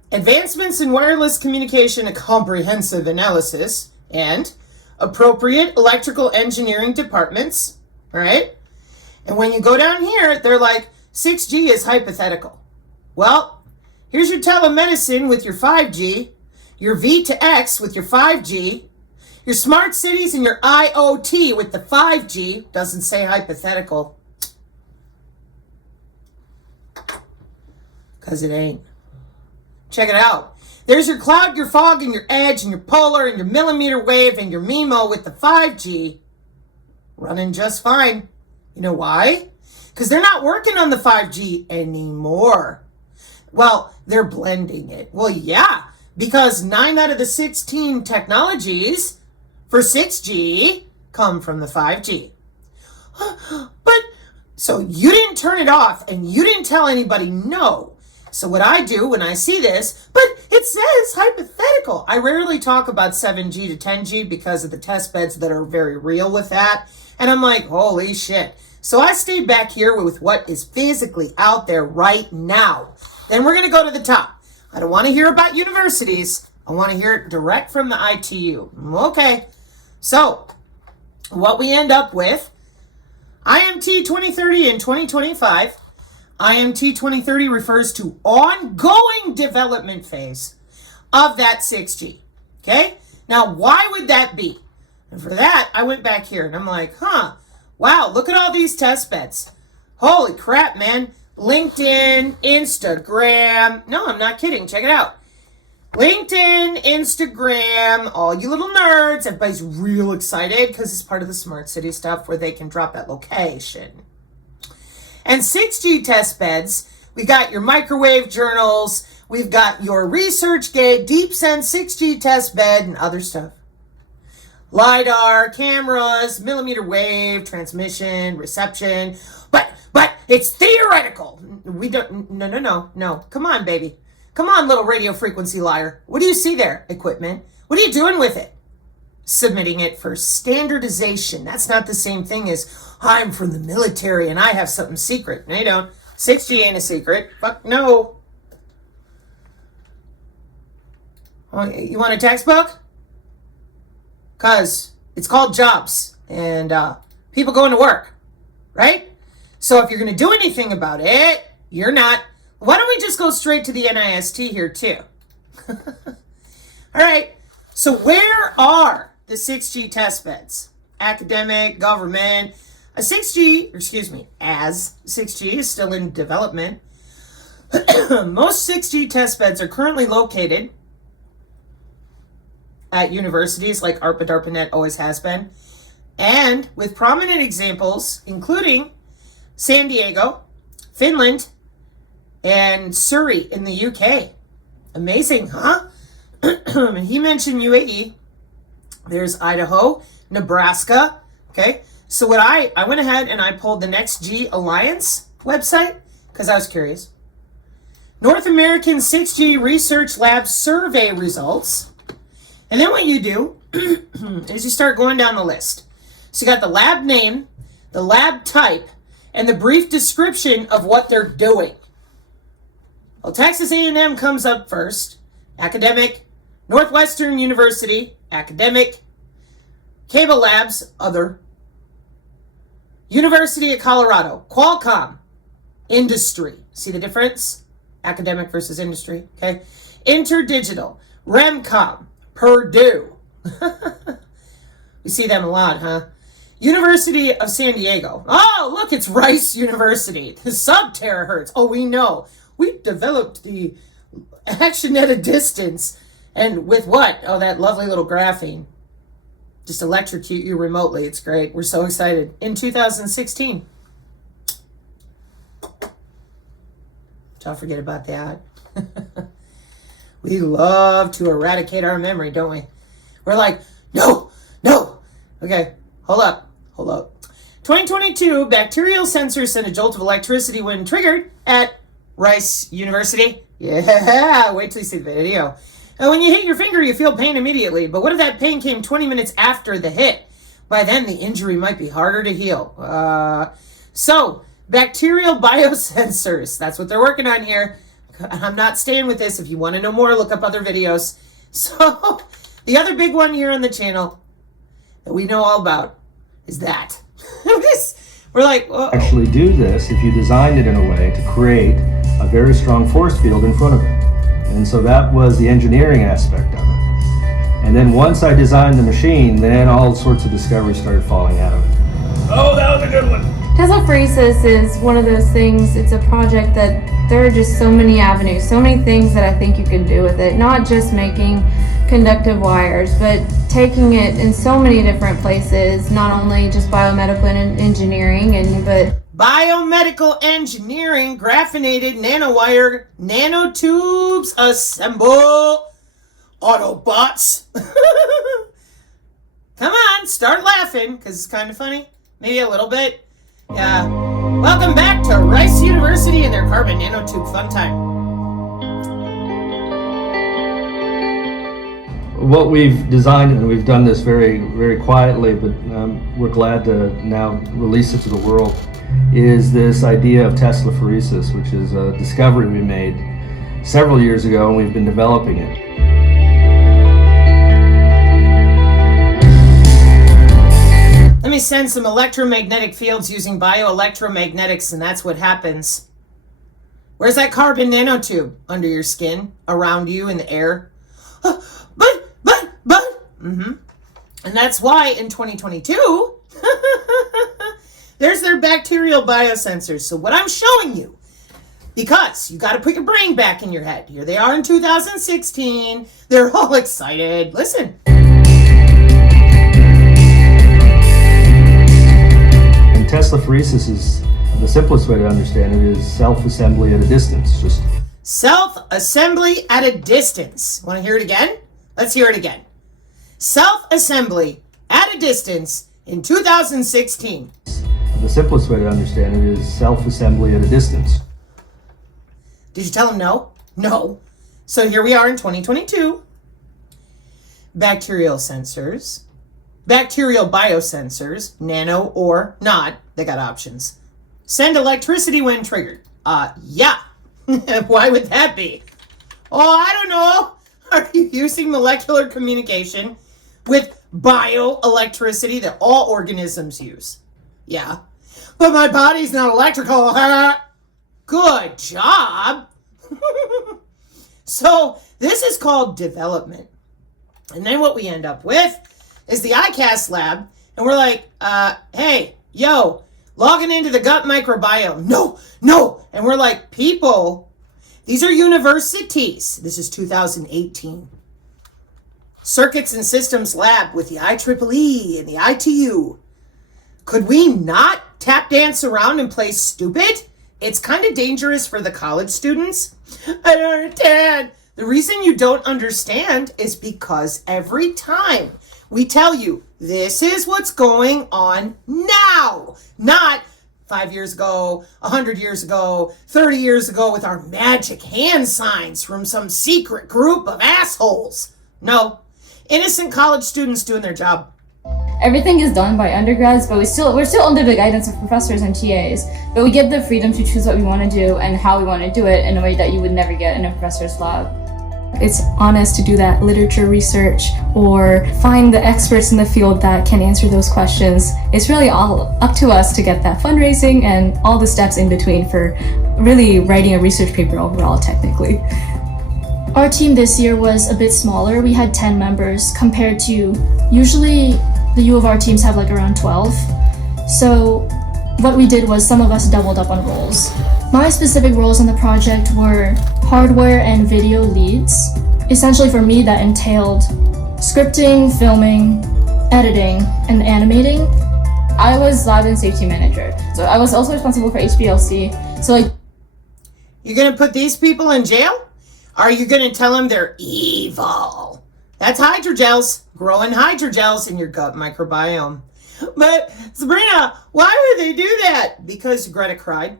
Advancements in wireless communication, a comprehensive analysis, and appropriate electrical engineering departments. All right? And when you go down here, they're like, 6G is hypothetical. Well, here's your telemedicine with your 5G, your V2X with your 5G, your smart cities and your IoT with the 5G. Doesn't say hypothetical. Because it ain't. Check it out. There's your cloud, your fog, and your edge, and your polar, and your millimeter wave, and your MIMO with the 5G. Running just fine. You know why? Because they're not working on the 5G anymore. Well, they're blending it. Well, yeah, because 9 out of the 16 technologies for 6G come from the 5G. But, so you didn't turn it off, and you didn't tell anybody no. So what I do when I see this, but it says hypothetical. I rarely talk about 7G to 10G because of the test beds that are very real with that. And I'm like, holy shit. So I stay back here with what is physically out there right now. Then we're going to go to the top. I don't want to hear about universities. I want to hear it direct from the ITU. Okay. So what we end up with, IMT 2030 and 2025. IMT 2030 refers to ongoing development phase of that 6G. Okay? Now, why would that be? And for that, I went back here and I'm like, wow, look at all these test beds. Holy crap, man. LinkedIn, Instagram. No, I'm not kidding. Check it out. LinkedIn, Instagram, all you little nerds. Everybody's real excited because it's part of the smart city stuff where they can drop that location. And 6G test beds, we got your microwave journals, we've got your ResearchGate, DeepSense 6G test bed, and other stuff. LiDAR, cameras, millimeter wave, transmission, reception. But it's theoretical. We don't, no. Come on, baby. Come on, little radio frequency liar. What do you see there? Equipment. What are you doing with it? Submitting it for standardization. That's not the same thing as I'm from the military and I have something secret. No, you don't. 6G ain't a secret. Fuck no. Oh, you want a textbook? Because it's called jobs and people going to work, right? So if you're going to do anything about it, you're not. Why don't we just go straight to the NIST here too? All right. So where are the 6G test beds? Academic, government. As 6G is still in development. Most 6G test beds are currently located at universities like ARPA, DARPANET always has been, and with prominent examples including San Diego, Finland, and Surrey in the UK. Amazing, huh? He mentioned UAE. There's Idaho, Nebraska. Okay, so what I went ahead and I pulled the NextG Alliance website because I was curious. North American 6G Research Lab survey results. And then what you do is you start going down the list. So you got the lab name, the lab type, and the brief description of what they're doing. Well, Texas A&M comes up first. Academic. Northwestern University, academic. Cable Labs, other. University of Colorado, Qualcomm, industry. See the difference? Academic versus industry, okay? Interdigital, Remcom, Purdue. We see them a lot, huh? University of San Diego. Oh, look, it's Rice University. The sub-terahertz. Oh, we know. We developed the action at a distance. And with what? Oh, that lovely little graphene. Just electrocute you remotely. It's great. We're so excited. In 2016. Don't forget about that. We love to eradicate our memory, don't we? We're like, no. Okay, hold up. 2022, bacterial sensors send a jolt of electricity when triggered at Rice University. Yeah, wait till you see the video. And when you hit your finger, you feel pain immediately. But what if that pain came 20 minutes after the hit? By then, the injury might be harder to heal. So, bacterial biosensors. That's what they're working on here. I'm not staying with this. If you want to know more, look up other videos. So, the other big one here on the channel that we know all about is that. We're like, well, actually do this if you designed it in a way to create a very strong force field in front of it. And so that was the engineering aspect of it. And then once I designed the machine, then all sorts of discoveries started falling out of it. Oh, that was a good one. Tesla-Phoresis is one of those things, it's a project that there are just so many avenues, so many things that I think you can do with it. Not just making conductive wires, but taking it in so many different places, not only just biomedical and engineering, but biomedical engineering, graphinated nanowire, nanotubes, assemble, Autobots. Come on, start laughing, because it's kind of funny. Maybe a little bit. Yeah. Welcome back to Rice University and their carbon nanotube fun time. What we've designed, and we've done this very, very quietly, but we're glad to now release it to the world, is this idea of Tesla-Phoresis, which is a discovery we made several years ago, and we've been developing it. Let me send some electromagnetic fields using bioelectromagnetics, and that's what happens. Where's that carbon nanotube? Under your skin? Around you? In the air? And that's why in 2022, there's their bacterial biosensors. So what I'm showing you, because you got to put your brain back in your head. Here they are in 2016. They're all excited. Listen. And Tesla-Phoresis is, the simplest way to understand it is self-assembly at a distance. Just self-assembly at a distance. Want to hear it again? Let's hear it again. Self-assembly at a distance in 2016. The simplest way to understand it is self-assembly at a distance. Did you tell him no? No. So here we are in 2022. Bacterial sensors. Bacterial biosensors, nano or not, they got options. Send electricity when triggered. Yeah. Why would that be? Oh, I don't know. Are you using molecular communication with bioelectricity that all organisms use? Yeah. But my body's not electrical. Good job. So this is called development. And then what we end up with is the ICAST lab. And we're like, hey, yo, logging into the gut microbiome. No. And we're like, people, these are universities. This is 2018. Circuits and Systems Lab with the IEEE and the ITU. Could we not tap dance around and play stupid? It's kind of dangerous for the college students. I don't understand. The reason you don't understand is because every time we tell you this is what's going on now, not 5 years ago, 100 years ago, 30 years ago with our magic hand signs from some secret group of assholes. No, innocent college students doing their job. everything is done by undergrads, but we're still under the guidance of professors and TAs, but we get the freedom to choose what we want to do and how we want to do it in a way that you would never get in a professor's lab. It's on us to do that literature research or find the experts in the field that can answer those questions. It's really all up to us to get that fundraising and all the steps in between for really writing a research paper overall, technically. Our team this year was a bit smaller. We had 10 members compared to usually the U of R teams have like around 12. So what we did was some of us doubled up on roles. My specific roles on the project were hardware and video leads. Essentially for me that entailed scripting, filming, editing, and animating. I was lab and safety manager, so I was also responsible for HPLC. So like, you're gonna put these people in jail? Are you gonna tell them they're evil? That's hydrogels, growing hydrogels in your gut microbiome. But Sabrina, why would they do that? Because Greta cried.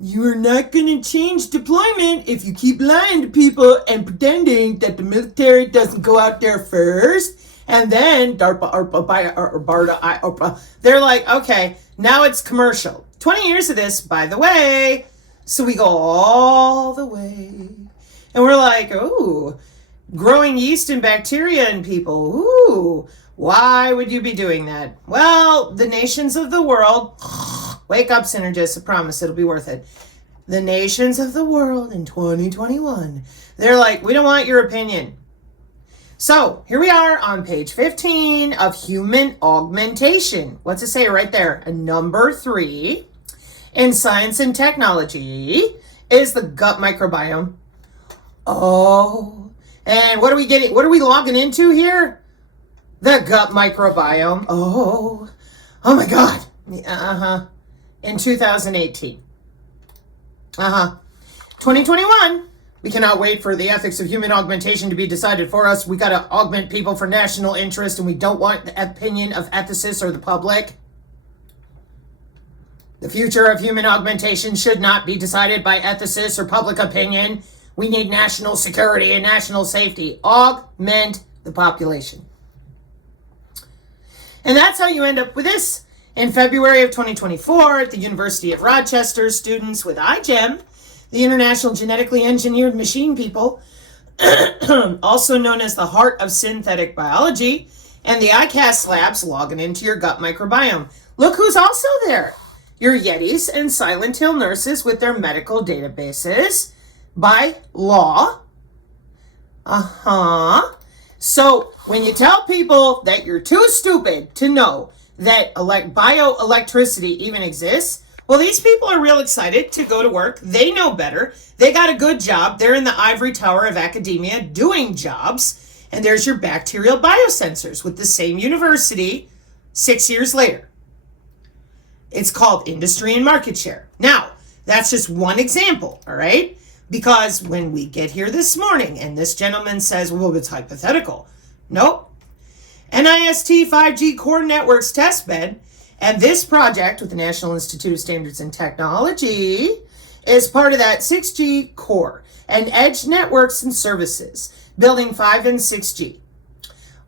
You are not gonna change deployment if you keep lying to people and pretending that the military doesn't go out there first. And then DARPA, BARDA, they're like, okay, now it's commercial. 20 years of this, by the way. So we go all the way. And we're like, ooh, growing yeast and bacteria in people. Ooh, Ooh, why would you be doing that? Well, the nations of the world, wake up, synergists, I promise it'll be worth it. The nations of the world in 2021, they're like, we don't want your opinion. So here we are on page 15 of human augmentation. What's it say right there? And number 3 in science and technology is the gut microbiome. Oh, and what are we getting? What are we logging into here? The gut microbiome. Oh my God. In 2018. 2021. We cannot wait for the ethics of human augmentation to be decided for us. We got to augment people for national interest, and we don't want the opinion of ethicists or the public. The future of human augmentation should not be decided by ethicists or public opinion. We need national security and national safety. Augment the population. And that's how you end up with this. In February of 2024, at the University of Rochester, students with iGEM, the International Genetically Engineered Machine People, also known as the Heart of Synthetic Biology, and the ICAST labs logging into your gut microbiome. Look who's also there. Your Yetis and Silent Hill nurses with their medical databases by law. So when you tell people that you're too stupid to know that bioelectricity even exists, well, these people are real excited to go to work. They know better. They got a good job. They're in the ivory tower of academia doing jobs. And there's your bacterial biosensors with the same university 6 years later. It's called industry and market share. Now, that's just one example, all right? Because when we get here this morning and this gentleman says, well, it's hypothetical. Nope. NIST 5G Core Networks testbed. And this project with the National Institute of Standards and Technology is part of that 6G core and edge networks and services, building 5 and 6G.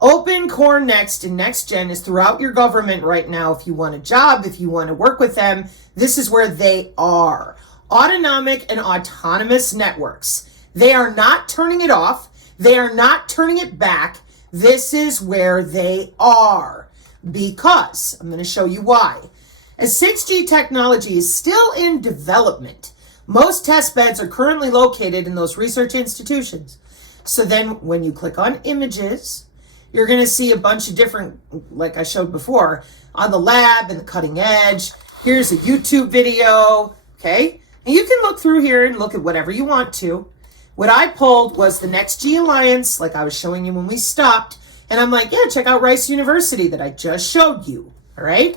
Open Core Next and NextGen is throughout your government right now. If you want a job, if you want to work with them, this is where they are. Autonomic and autonomous networks. They are not turning it off. They are not turning it back. This is where they are. Because, I'm going to show you why. As 6G technology is still in development, most test beds are currently located in those research institutions. So then when you click on images, you're going to see a bunch of different, like I showed before, on the lab and the cutting edge. Here's a YouTube video, okay? And you can look through here and look at whatever you want to. What I pulled was the NextG Alliance, like I was showing you when we stopped. And I'm like, yeah, check out Rice University that I just showed you, all right?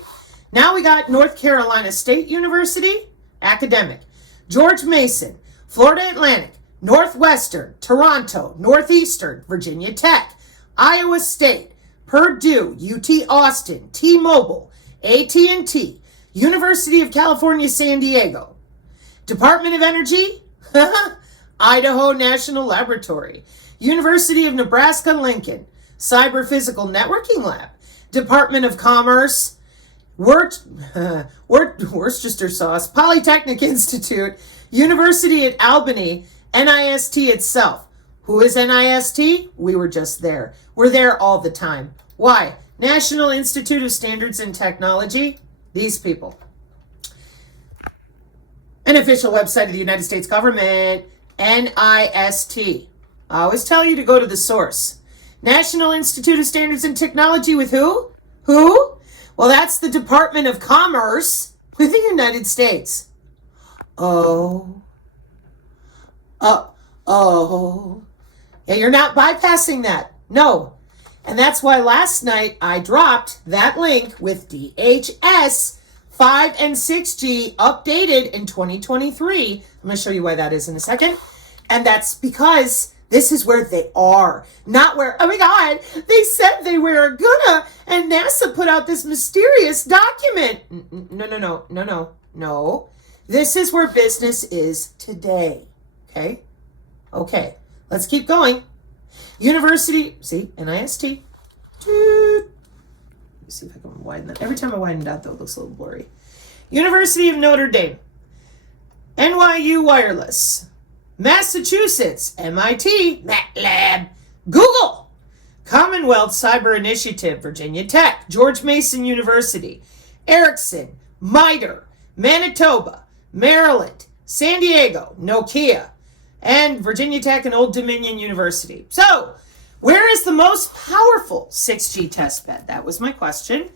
Now we got North Carolina State University, academic. George Mason, Florida Atlantic, Northwestern, Toronto, Northeastern, Virginia Tech, Iowa State, Purdue, UT Austin, T-Mobile, AT&T, University of California, San Diego, Department of Energy, Idaho National Laboratory, University of Nebraska, Lincoln, Cyber Physical Networking Lab, Department of Commerce, Worcester Sauce, Polytechnic Institute, University at Albany, NIST itself. Who is NIST? We were just there. We're there all the time. Why? National Institute of Standards and Technology. These people. An official website of the United States government. NIST. I always tell you to go to the source. National Institute of Standards and Technology with who? Who? Well, that's the Department of Commerce with the United States. Oh. Yeah, you're not bypassing that. No. And that's why last night I dropped that link with DHS 5 and 6G updated in 2023. I'm going to show you why that is in a second. And that's because this is where they are, not where, oh my God, they said they were gonna, and NASA put out this mysterious document. No. This is where business is today, okay? Okay, let's keep going. University, see, NIST. Let me see if I can widen that. Every time I widen it out, though, it looks a little blurry. University of Notre Dame, NYU Wireless, Massachusetts, MIT, MATLAB, Google, Commonwealth Cyber Initiative, Virginia Tech, George Mason University, Ericsson, MITRE, Manitoba, Maryland, San Diego, Nokia, and Virginia Tech and Old Dominion University. So, where is the most powerful 6G testbed? That was my question.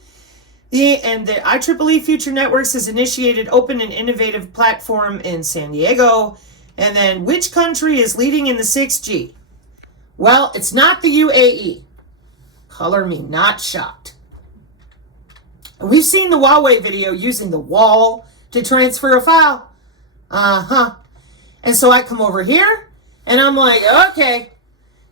The IEEE Future Networks has initiated open and innovative platform in San Diego. And then, which country is leading in the 6G? Well, it's not the UAE. Color me not shocked. We've seen the Huawei video using the wall to transfer a file. And so I come over here and I'm like, okay,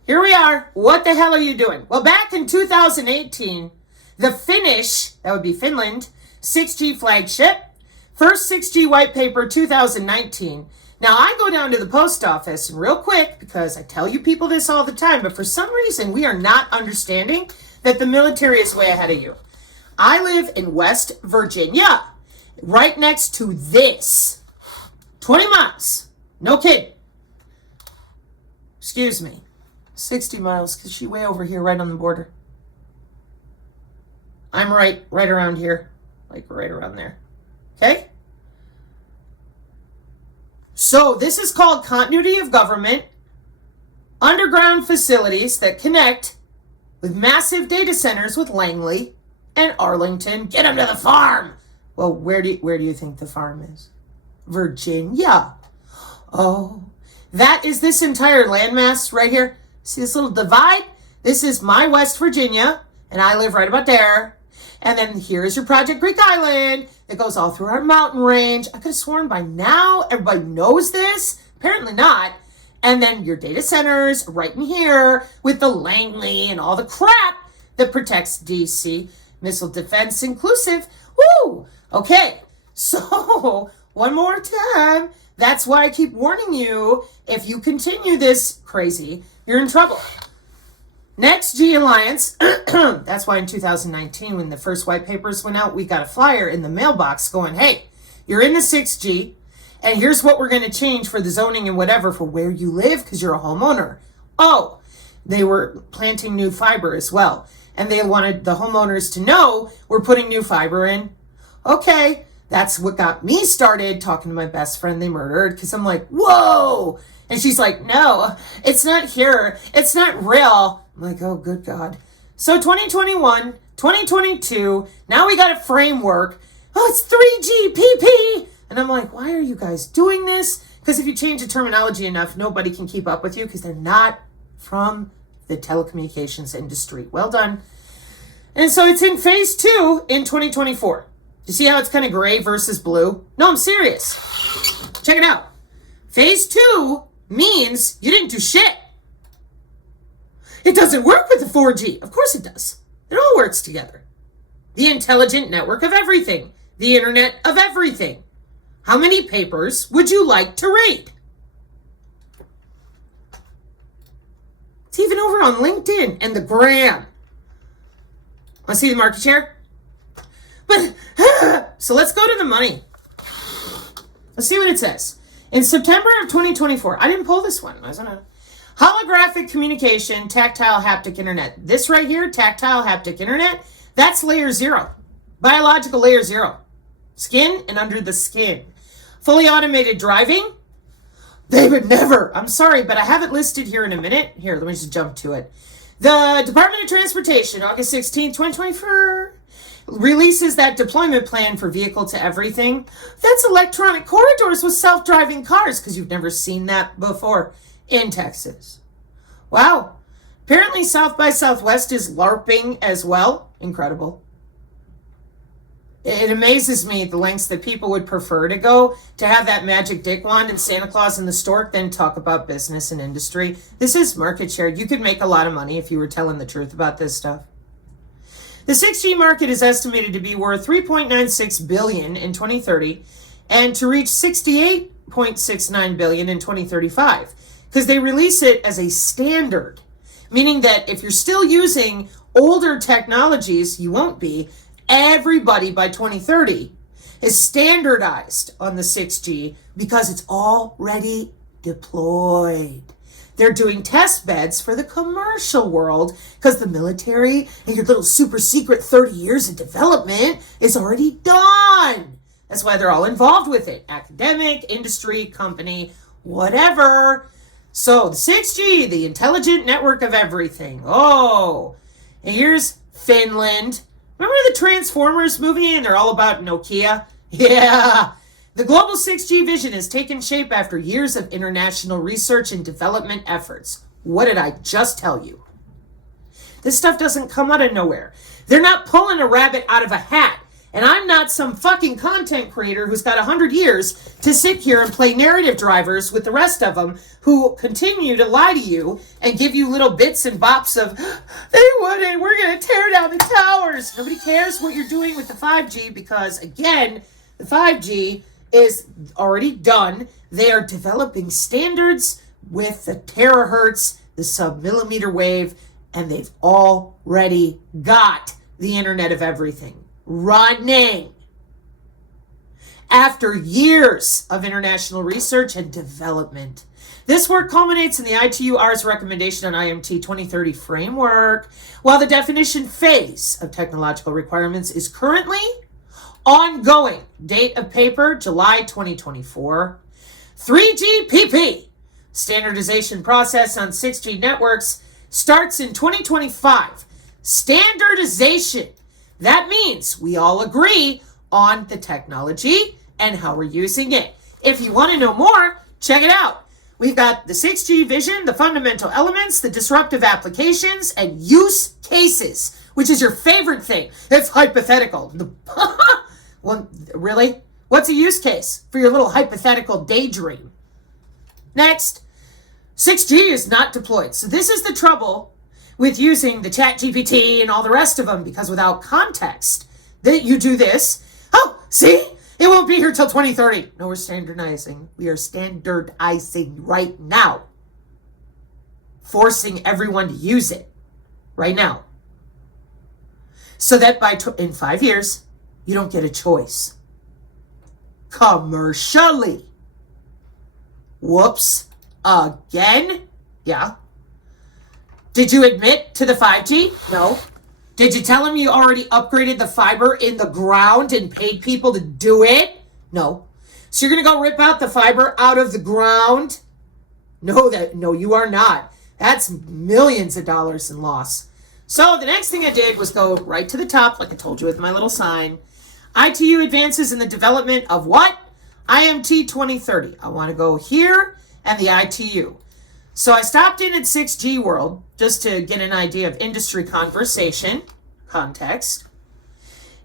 here we are. What the hell are you doing? Well, back in 2018, the Finnish, that would be Finland, 6G flagship, first 6G white paper 2019. Now I go down to the post office and real quick, because I tell you people this all the time, but for some reason we are not understanding that the military is way ahead of you. I live in West Virginia, right next to this. 20 miles. No kidding. Excuse me. 60 miles, because she's way over here, right on the border. I'm right around here. Like right around there. Okay? So this is called continuity of government. Underground facilities that connect with massive data centers with Langley and Arlington. Get them to the farm. Well, where do you think the farm is? Virginia. Oh, that is this entire landmass right here. See this little divide? This is my West Virginia, and I live right about there. And then here's your Project Greek Island. It goes all through our mountain range. I could have sworn by now everybody knows this. Apparently not. And then your data centers right in here with the Langley and all the crap that protects DC missile defense inclusive. Woo! Okay, so one more time. That's why I keep warning you. If you continue this crazy, you're in trouble. Next G Alliance, that's why in 2019, when the first white papers went out, we got a flyer in the mailbox going, hey, you're in the 6G, and here's what we're going to change for the zoning and whatever for where you live because you're a homeowner. Oh, they were planting new fiber as well, and they wanted the homeowners to know we're putting new fiber in. Okay, that's what got me started talking to my best friend they murdered, because I'm like, whoa! And she's like, no, it's not here. It's not real. I'm like, oh, good God. So 2021, 2022, now we got a framework. Oh, it's 3GPP. And I'm like, why are you guys doing this? Because if you change the terminology enough, nobody can keep up with you because they're not from the telecommunications industry. Well done. And so it's in phase 2 in 2024. You see how it's kind of gray versus blue? No, I'm serious. Check it out. Phase 2 means you didn't do shit. It doesn't work with the 4G. Of course it does. It all works together. The intelligent network of everything. The internet of everything. How many papers would you like to read? It's even over on LinkedIn and the Gram. Want to see the market share? But, so let's go to the money. Let's see what it says. In September of 2024, I didn't pull this one. I don't know. Holographic communication, tactile haptic internet. This right here, tactile haptic internet, that's layer 0. Biological layer 0. Skin and under the skin. Fully automated driving. They would never. I'm sorry, but I have it listed here in a minute. Here, let me just jump to it. The Department of Transportation, August 16, 2024, releases that deployment plan for vehicle to everything. That's electronic corridors with self-driving cars, because you've never seen that before in Texas. Wow. Apparently South by Southwest is LARPing as well. Incredible. It amazes me the lengths that people would prefer to go to have that magic dick wand and Santa Claus and the stork, then talk about business and industry. This is market share. You could make a lot of money if you were telling the truth about this stuff. The 6G market is estimated to be worth $3.96 billion in 2030 and to reach $68.69 billion in 2035 because they release it as a standard, meaning that if you're still using older technologies, you won't be. Everybody by 2030 is standardized on the 6G because it's already deployed. They're doing test beds for the commercial world because the military and your little super secret 30 years of development is already done. That's why they're all involved with it. Academic, industry, company, whatever. So the 6G, the intelligent network of everything. Oh, and here's Finland. Remember the Transformers movie and they're all about Nokia? Yeah. The global 6G vision has taken shape after years of international research and development efforts. What did I just tell you? This stuff doesn't come out of nowhere. They're not pulling a rabbit out of a hat. And I'm not some fucking content creator who's got 100 years to sit here and play narrative drivers with the rest of them who continue to lie to you and give you little bits and bops of, they wouldn't, we're going to tear down the towers. Nobody cares what you're doing with the 5G because, again, the 5G is already done. They are developing standards with the terahertz, the sub-millimeter wave, and they've already got the Internet of Everything running. After years of international research and development, this work culminates in the ITU-R's recommendation on IMT 2030 framework, while the definition phase of technological requirements is currently ongoing. Date of paper, July 2024. 3GPP, standardization process on 6G networks, starts in 2025. Standardization. That means we all agree on the technology and how we're using it. If you want to know more, check it out. We've got the 6G vision, the fundamental elements, the disruptive applications, and use cases, which is your favorite thing. It's hypothetical. Well, really? What's a use case for your little hypothetical daydream? Next, 6G is not deployed. So this is the trouble with using the ChatGPT and all the rest of them, because without context, that you do this. Oh, see? It won't be here till 2030. No, we're standardizing. We are standardizing right now. Forcing everyone to use it right now. So that in 5 years, you don't get a choice. Commercially. Whoops. Again? Yeah. Did you admit to the 5G? No. Did you tell him you already upgraded the fiber in the ground and paid people to do it? No. So you're going to go rip out the fiber out of the ground? No, you are not. That's millions of dollars in loss. So the next thing I did was go right to the top, like I told you with my little sign. ITU advances in the development of what? IMT 2030. I want to go here and the ITU. So I stopped in at 6G World just to get an idea of industry conversation, context.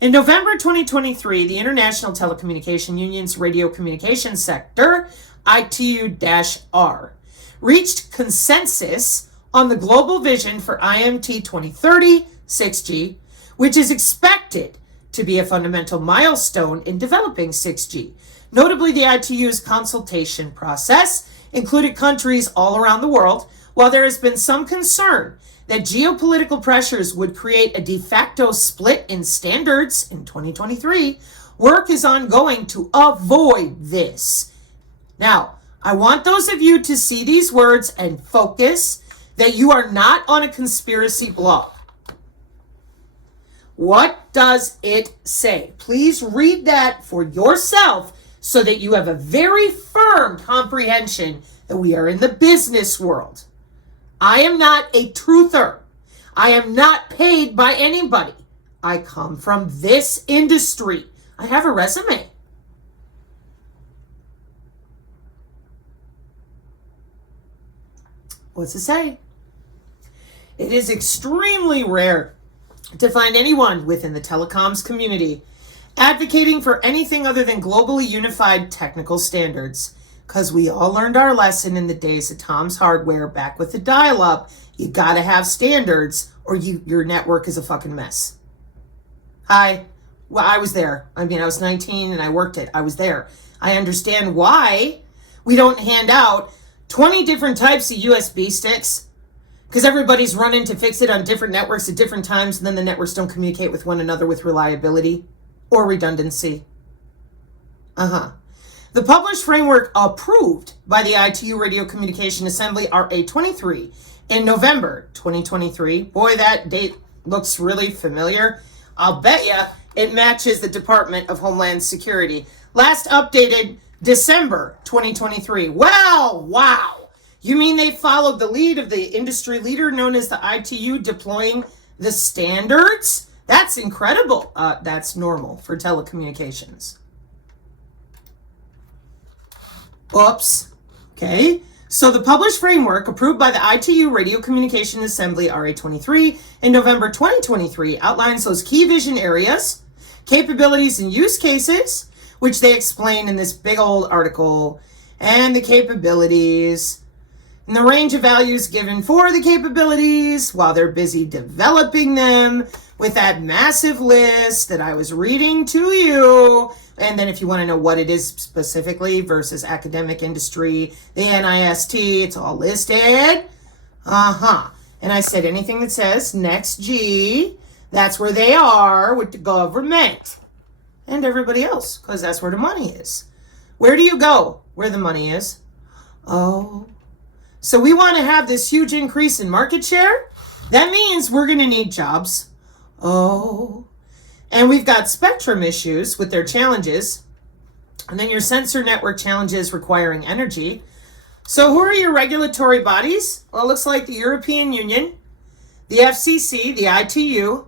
In November 2023, the International Telecommunication Union's radio communications sector, ITU-R, reached consensus on the global vision for IMT 2030 6G, which is expected to be a fundamental milestone in developing 6G. Notably, the ITU's consultation process included countries all around the world, while there has been some concern that geopolitical pressures would create a de facto split in standards in 2023. Work is ongoing to avoid this. Now, I want those of you to see these words and focus that you are not on a conspiracy blog. What does it say? Please read that for yourself so that you have a very firm comprehension that we are in the business world. I am not a truther. I am not paid by anybody. I come from this industry. I have a resume. What's it say? It is extremely rare to find anyone within the telecoms community advocating for anything other than globally unified technical standards, because we all learned our lesson in the days of Tom's Hardware back with the dial-up. You gotta have standards or your network is a fucking mess. Well, I was there. I was 19 and I worked it. I was there. I understand why we don't hand out 20 different types of USB sticks, because everybody's running to fix it on different networks at different times, and then the networks don't communicate with one another with reliability or redundancy. The published framework approved by the ITU Radio Communication Assembly RA23 in November 2023. Boy, that date looks really familiar. I'll bet you it matches the Department of Homeland Security. Last updated December 2023. Well, wow. You mean they followed the lead of the industry leader known as the ITU deploying the standards? That's incredible. That's normal for telecommunications. Oops. Okay. So the published framework approved by the ITU Radio Communication Assembly RA23 in November 2023 outlines those key vision areas, capabilities, and use cases, which they explain in this big old article, and the capabilities, and the range of values given for the capabilities while they're busy developing them with that massive list that I was reading to you. And then if you want to know what it is specifically versus academic industry, the NIST, it's all listed. And I said anything that says next G, that's where they are with the government and everybody else, because that's where the money is. Where do you go? Where the money is. Oh, so we want to have this huge increase in market share? That means we're going to need jobs. Oh, and we've got spectrum issues with their challenges. And then your sensor network challenges requiring energy. So who are your regulatory bodies? Well, it looks like the European Union, the FCC, the ITU,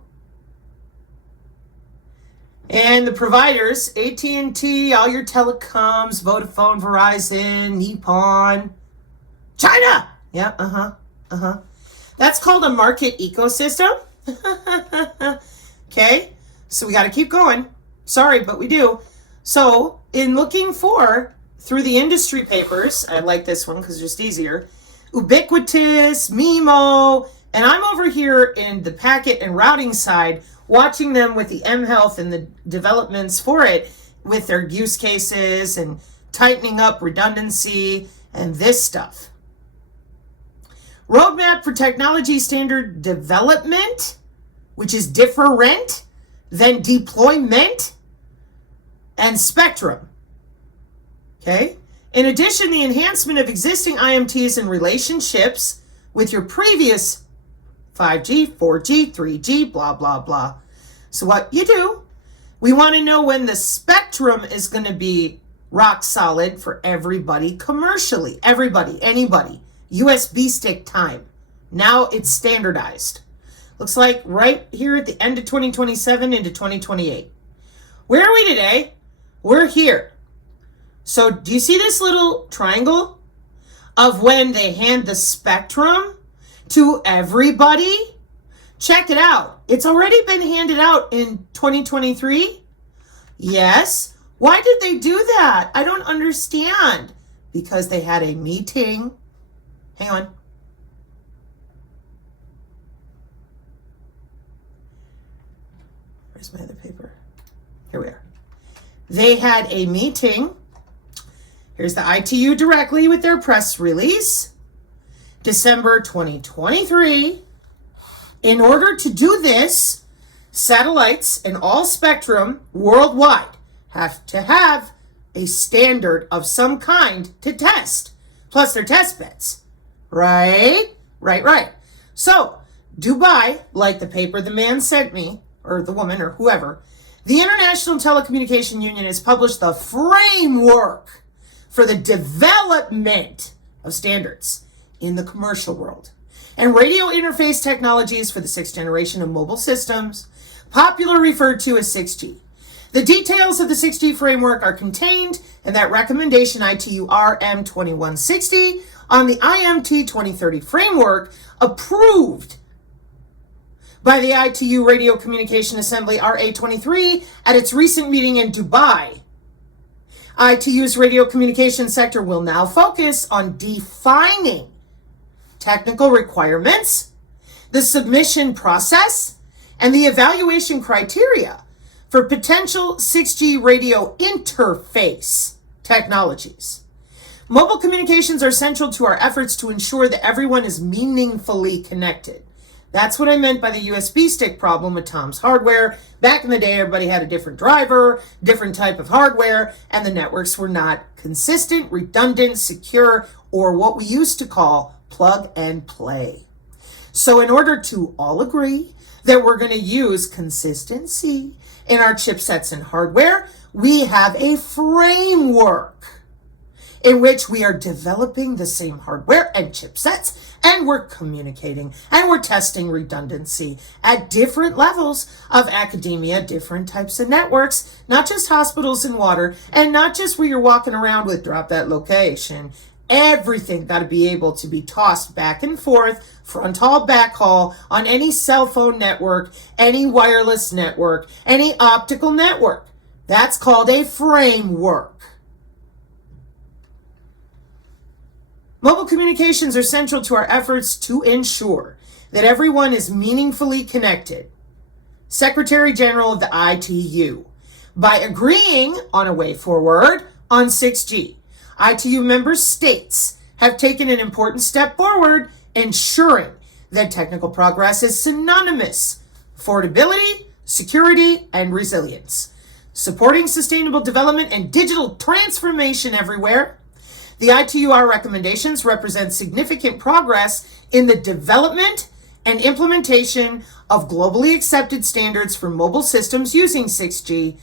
and the providers, AT&T, all your telecoms, Vodafone, Verizon, Nippon, China. Yeah, That's called a market ecosystem. Okay, so we got to keep going. Sorry, but we do. So in looking for, through the industry papers, I like this one because it's just easier, Ubiquitous, MIMO, and I'm over here in the packet and routing side, watching them with the mHealth and the developments for it with their use cases and tightening up redundancy and this stuff. Roadmap for technology standard development, which is different than deployment, and spectrum. Okay? In addition, the enhancement of existing IMTs and relationships with your previous 5G, 4G, 3G, blah, blah, blah. So what you do, we want to know when the spectrum is going to be rock solid for everybody commercially. Everybody, anybody. USB stick time. Now it's standardized. Looks like right here at the end of 2027 into 2028. Where are we today? We're here. So do you see this little triangle of when they hand the spectrum to everybody? Check it out. It's already been handed out in 2023. Yes. Why did they do that? I don't understand. Because they had a meeting. Hang on. Where's my other paper? Here we are. They had a meeting. Here's the ITU directly with their press release. December 2023. In order to do this, satellites and all spectrum worldwide have to have a standard of some kind to test, plus their test beds. Right? Right. So, Dubai, like the paper the man sent me, or the woman, or whoever, the International Telecommunication Union has published the framework for the development of standards in the commercial world and radio interface technologies for the sixth generation of mobile systems, popularly referred to as 6G. The details of the 6G framework are contained in that recommendation ITU RM 2160 on the IMT 2030 framework approved by the ITU Radio Communication Assembly RA23 at its recent meeting in Dubai. ITU's radio communication sector will now focus on defining technical requirements, the submission process, and the evaluation criteria for potential 6G radio interface technologies. Mobile communications are central to our efforts to ensure that everyone is meaningfully connected. That's what I meant by the USB stick problem with Tom's Hardware. Back in the day, everybody had a different driver, different type of hardware, and the networks were not consistent, redundant, secure, or what we used to call plug and play. So in order to all agree that we're going to use consistency in our chipsets and hardware, we have a framework in which we are developing the same hardware and chipsets, and we're communicating and we're testing redundancy at different levels of academia, different types of networks, not just hospitals and water, and not just where you're walking around with drop that location. Everything got to be able to be tossed back and forth, front haul, back haul, on any cell phone network, any wireless network, any optical network. That's called a framework. Mobile communications are central to our efforts to ensure that everyone is meaningfully connected. Secretary General of the ITU, by agreeing on a way forward on 6G, ITU member states have taken an important step forward, ensuring that technical progress is synonymous with affordability, security, and resilience, supporting sustainable development and digital transformation everywhere. The ITUR recommendations represent significant progress in the development and implementation of globally accepted standards for mobile systems using 6G.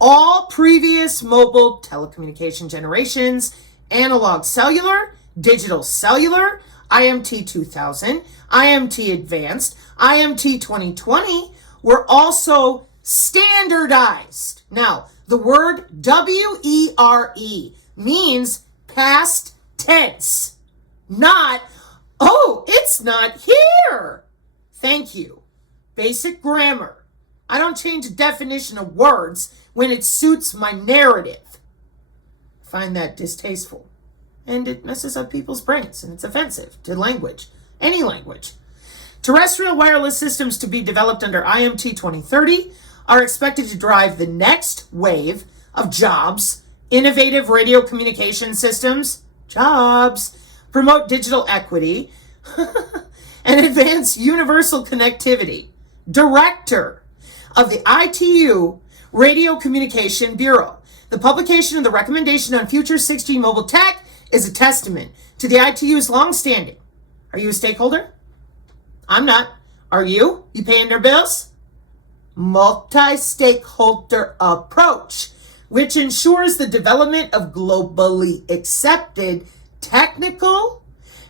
All previous mobile telecommunication generations, analog cellular, digital cellular, IMT 2000, IMT Advanced, IMT 2020, were also standardized. Now, the word WERE means past tense, not, oh, it's not here. Thank you. Basic grammar. I don't change the definition of words when it suits my narrative. I find that distasteful. And it messes up people's brains, and it's offensive to language, any language. Terrestrial wireless systems to be developed under IMT 2030 are expected to drive the next wave of jobs, innovative radio communication systems, jobs, promote digital equity, and advance universal connectivity. Director of the ITU Radio Communication Bureau. The publication of the recommendation on future 6G mobile tech is a testament to the ITU's longstanding. Are you a stakeholder? I'm not. Are you? You paying their bills? Multi-stakeholder approach, which ensures the development of globally accepted technical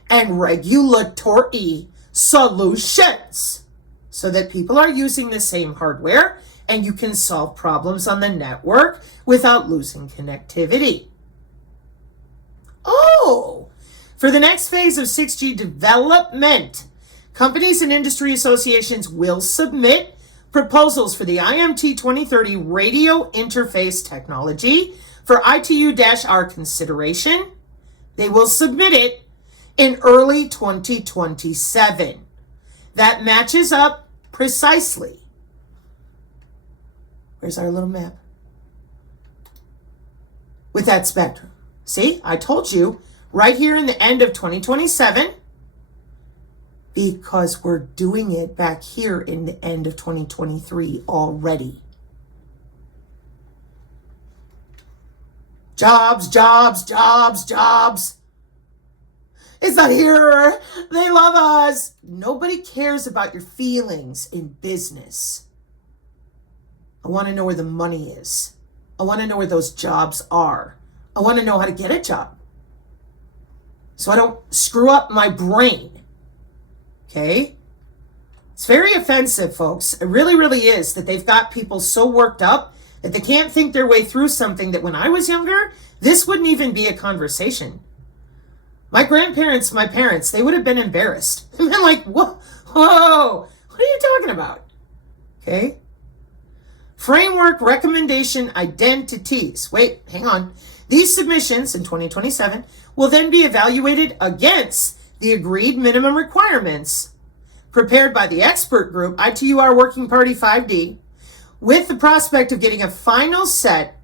and regulatory solutions so that people are using the same hardware and you can solve problems on the network without losing connectivity. Oh, for the next phase of 6G development, companies and industry associations will submit proposals for the IMT 2030 radio interface technology for ITU-R consideration. They will submit it in early 2027. That matches up precisely. Where's our little map? With that spectrum. See, I told you, right here in the end of 2027, because we're doing it back here in the end of 2023 already. Jobs, jobs, jobs, jobs. It's not here. They love us. Nobody cares about your feelings in business. I want to know where the money is. I want to know where those jobs are. I want to know how to get a job, so I don't screw up my brain. Okay? It's very offensive, folks. It really, really is, that they've got people so worked up that they can't think their way through something that when I was younger, this wouldn't even be a conversation. My grandparents, my parents, they would have been embarrassed. They've been like, whoa, what are you talking about? Okay? Framework recommendation identities. Wait, hang on. These submissions in 2027 will then be evaluated against the agreed minimum requirements prepared by the expert group, ITUR Working Party 5D, with the prospect of getting a final set,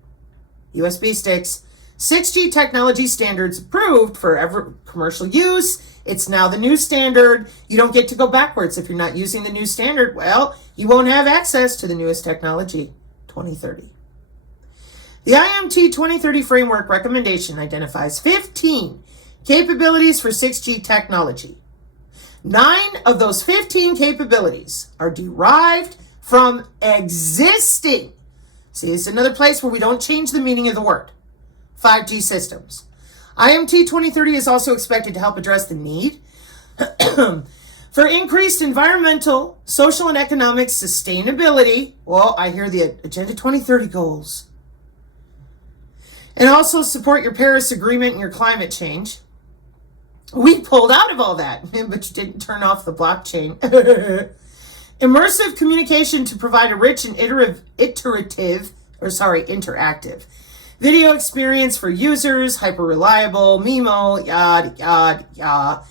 USB sticks, 6G technology standards approved for commercial use. It's now the new standard. You don't get to go backwards. If you're not using the new standard, well, you won't have access to the newest technology. 2030. The IMT 2030 framework recommendation identifies 15 capabilities for 6G technology. 9 of those 15 capabilities are derived from existing. See, it's another place where we don't change the meaning of the word. 5G systems. IMT 2030 is also expected to help address the need for increased environmental, social, and economic sustainability. Well, I hear the Agenda 2030 goals. And also support your Paris Agreement and your climate change. We pulled out of all that, but you didn't turn off the blockchain. Immersive communication to provide a rich and interactive video experience for users, hyper-reliable, MIMO, yada, yada, yada.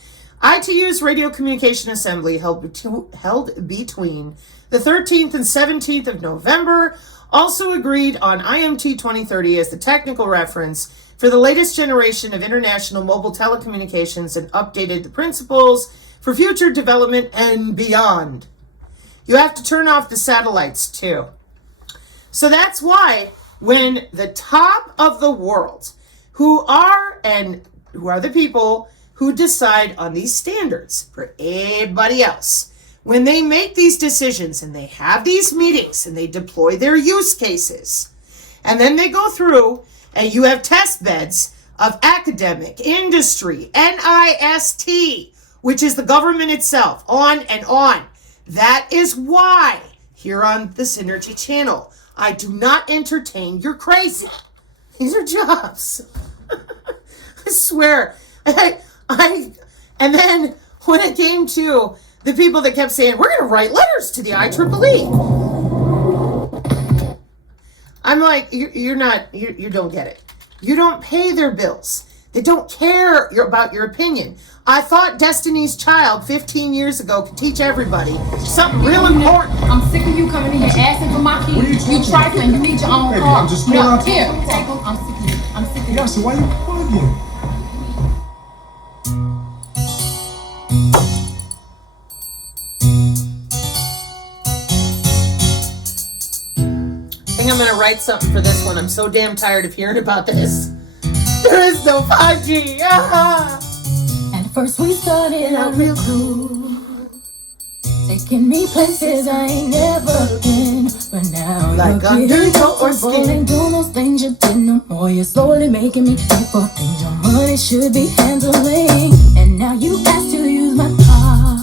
ITU's Radio Communication Assembly held between the 13th and 17th of November also agreed on IMT 2030 as the technical reference for the latest generation of international mobile telecommunications and updated the principles for future development and beyond. You have to turn off the satellites too. So that's why when the top of the world, who are the people who decide on these standards for everybody else, when they make these decisions and they have these meetings and they deploy their use cases, and then they go through and you have test beds of academic, industry, NIST, which is the government itself, on and on. That is why here on the Synergy channel, I do not entertain your crazy. These are jobs. I swear. And then when it came to the people that kept saying, we're going to write letters to the IEEE. I'm like, you don't get it. You don't pay their bills. They don't care about your opinion. I thought Destiny's Child 15 years ago could teach everybody something real important. I'm sick of you coming in here asking for my keys. You trifling. You need your own car. I'm just Here, here. take them. I'm sick of you. I'm sick of you. Yeah, so why you bugging? I think I'm going to write something for this one. I'm so damn tired of hearing about this. There is no 5G. At first we started out real cool, taking me places I ain't never been. But now Like you're under getting your comfortable skin. and doing those things you did no more. You're slowly making me pay for things your money should be handling. And now you ask to use my car.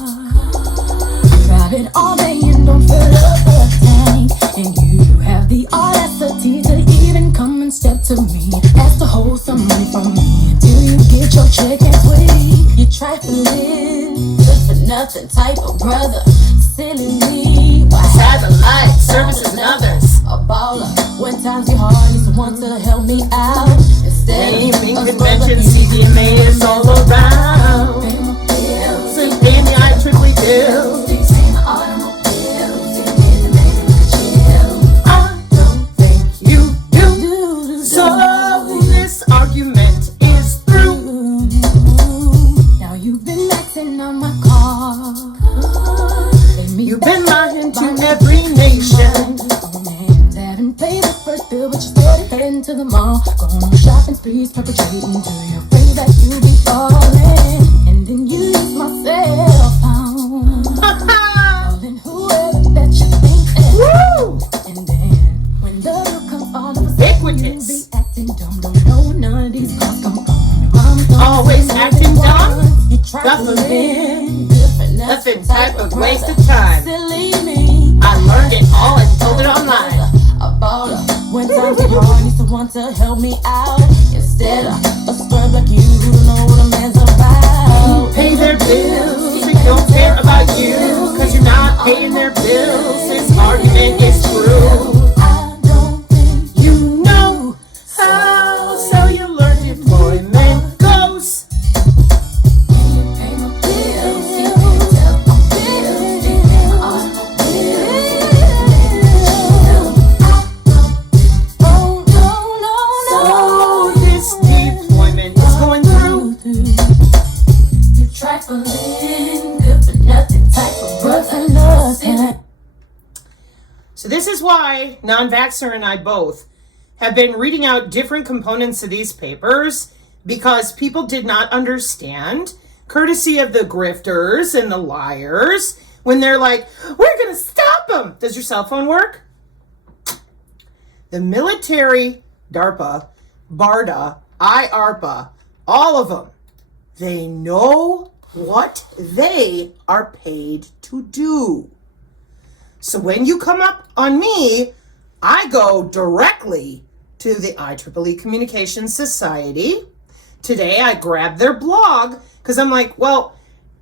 Drive it all day and don't fill up the tank. And you have the audacity to even come and step to me, ask to hold some money from me until you get your check and wait. You trifling, good for nothing type of brother, silly me. Satellite services and others. A baller, when times get hard, need someone to help me out. Instead Naming of convention, scrub like you, CDMA is all around. pay my bills, And paying the IEEE bills. pay my automobiles, and get the baby with chill. I don't think you do. Do So this argument is through. now you've been maxing on my car. You've been lying to every nation. Haven't paid the first bill, but you started heading to the mall. Going on shopping sprees, perpetrating to your afraid that you'll be falling. And then you use my cell phone, calling whoever that you think is. Woo! And then when the bill comes all of a sudden, Ubiquitous. you be acting dumb. Don't know when none of these calls come from your mom. Always acting dumb? You Nothing. trifling, good for Nothing type of waste of time. Silly me. I learned it all and told it online. A baller. When times get hard, need someone to help me out. Instead of a scrub like you who don't know what a man's about. Pay their bills, they don't care about you. Cause you're not paying their bills. This argument is true. I don't think You know how cellular deployment goes. you pay my bills. You can't tell my bills. You pay my automobiles. Oh, no, no, no. So this is why Non-Vaxxer and I both have been reading out different components of these papers, because people did not understand, courtesy of the grifters and the liars, when they're like, we're going to stop them. Does your cell phone work? The military, DARPA, BARDA, IARPA, all of them, they know what they are paid to do. So when you come up on me, I go directly to the IEEE Communications Society. Today I grabbed their blog because I'm like, well,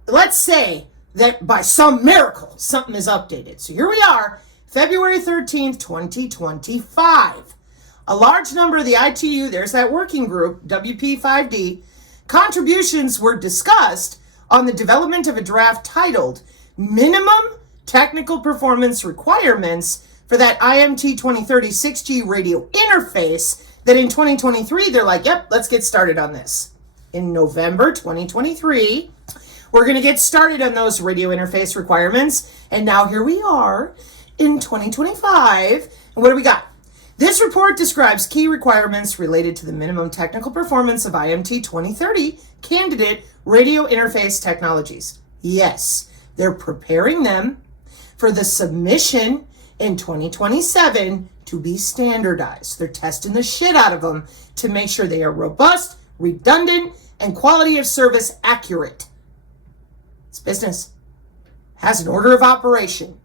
let's say that by some miracle something is updated. So here we are, February 13th, 2025. A large number of the ITU, there's that working group, WP5D, contributions were discussed on the development of a draft titled Minimum Technical Performance Requirements for that IMT 2030 6G radio interface, that in 2023, they're like, yep, let's get started on this. In November 2023, we're going to get started on those radio interface requirements. And now here we are in 2025. And what do we got? This report describes key requirements related to the minimum technical performance of IMT 2030 candidate radio interface technologies. Yes, they're preparing them for the submission in 2027 to be standardized. They're testing the shit out of them to make sure they are robust, redundant, and quality of service accurate. It's business. Has an order of operation.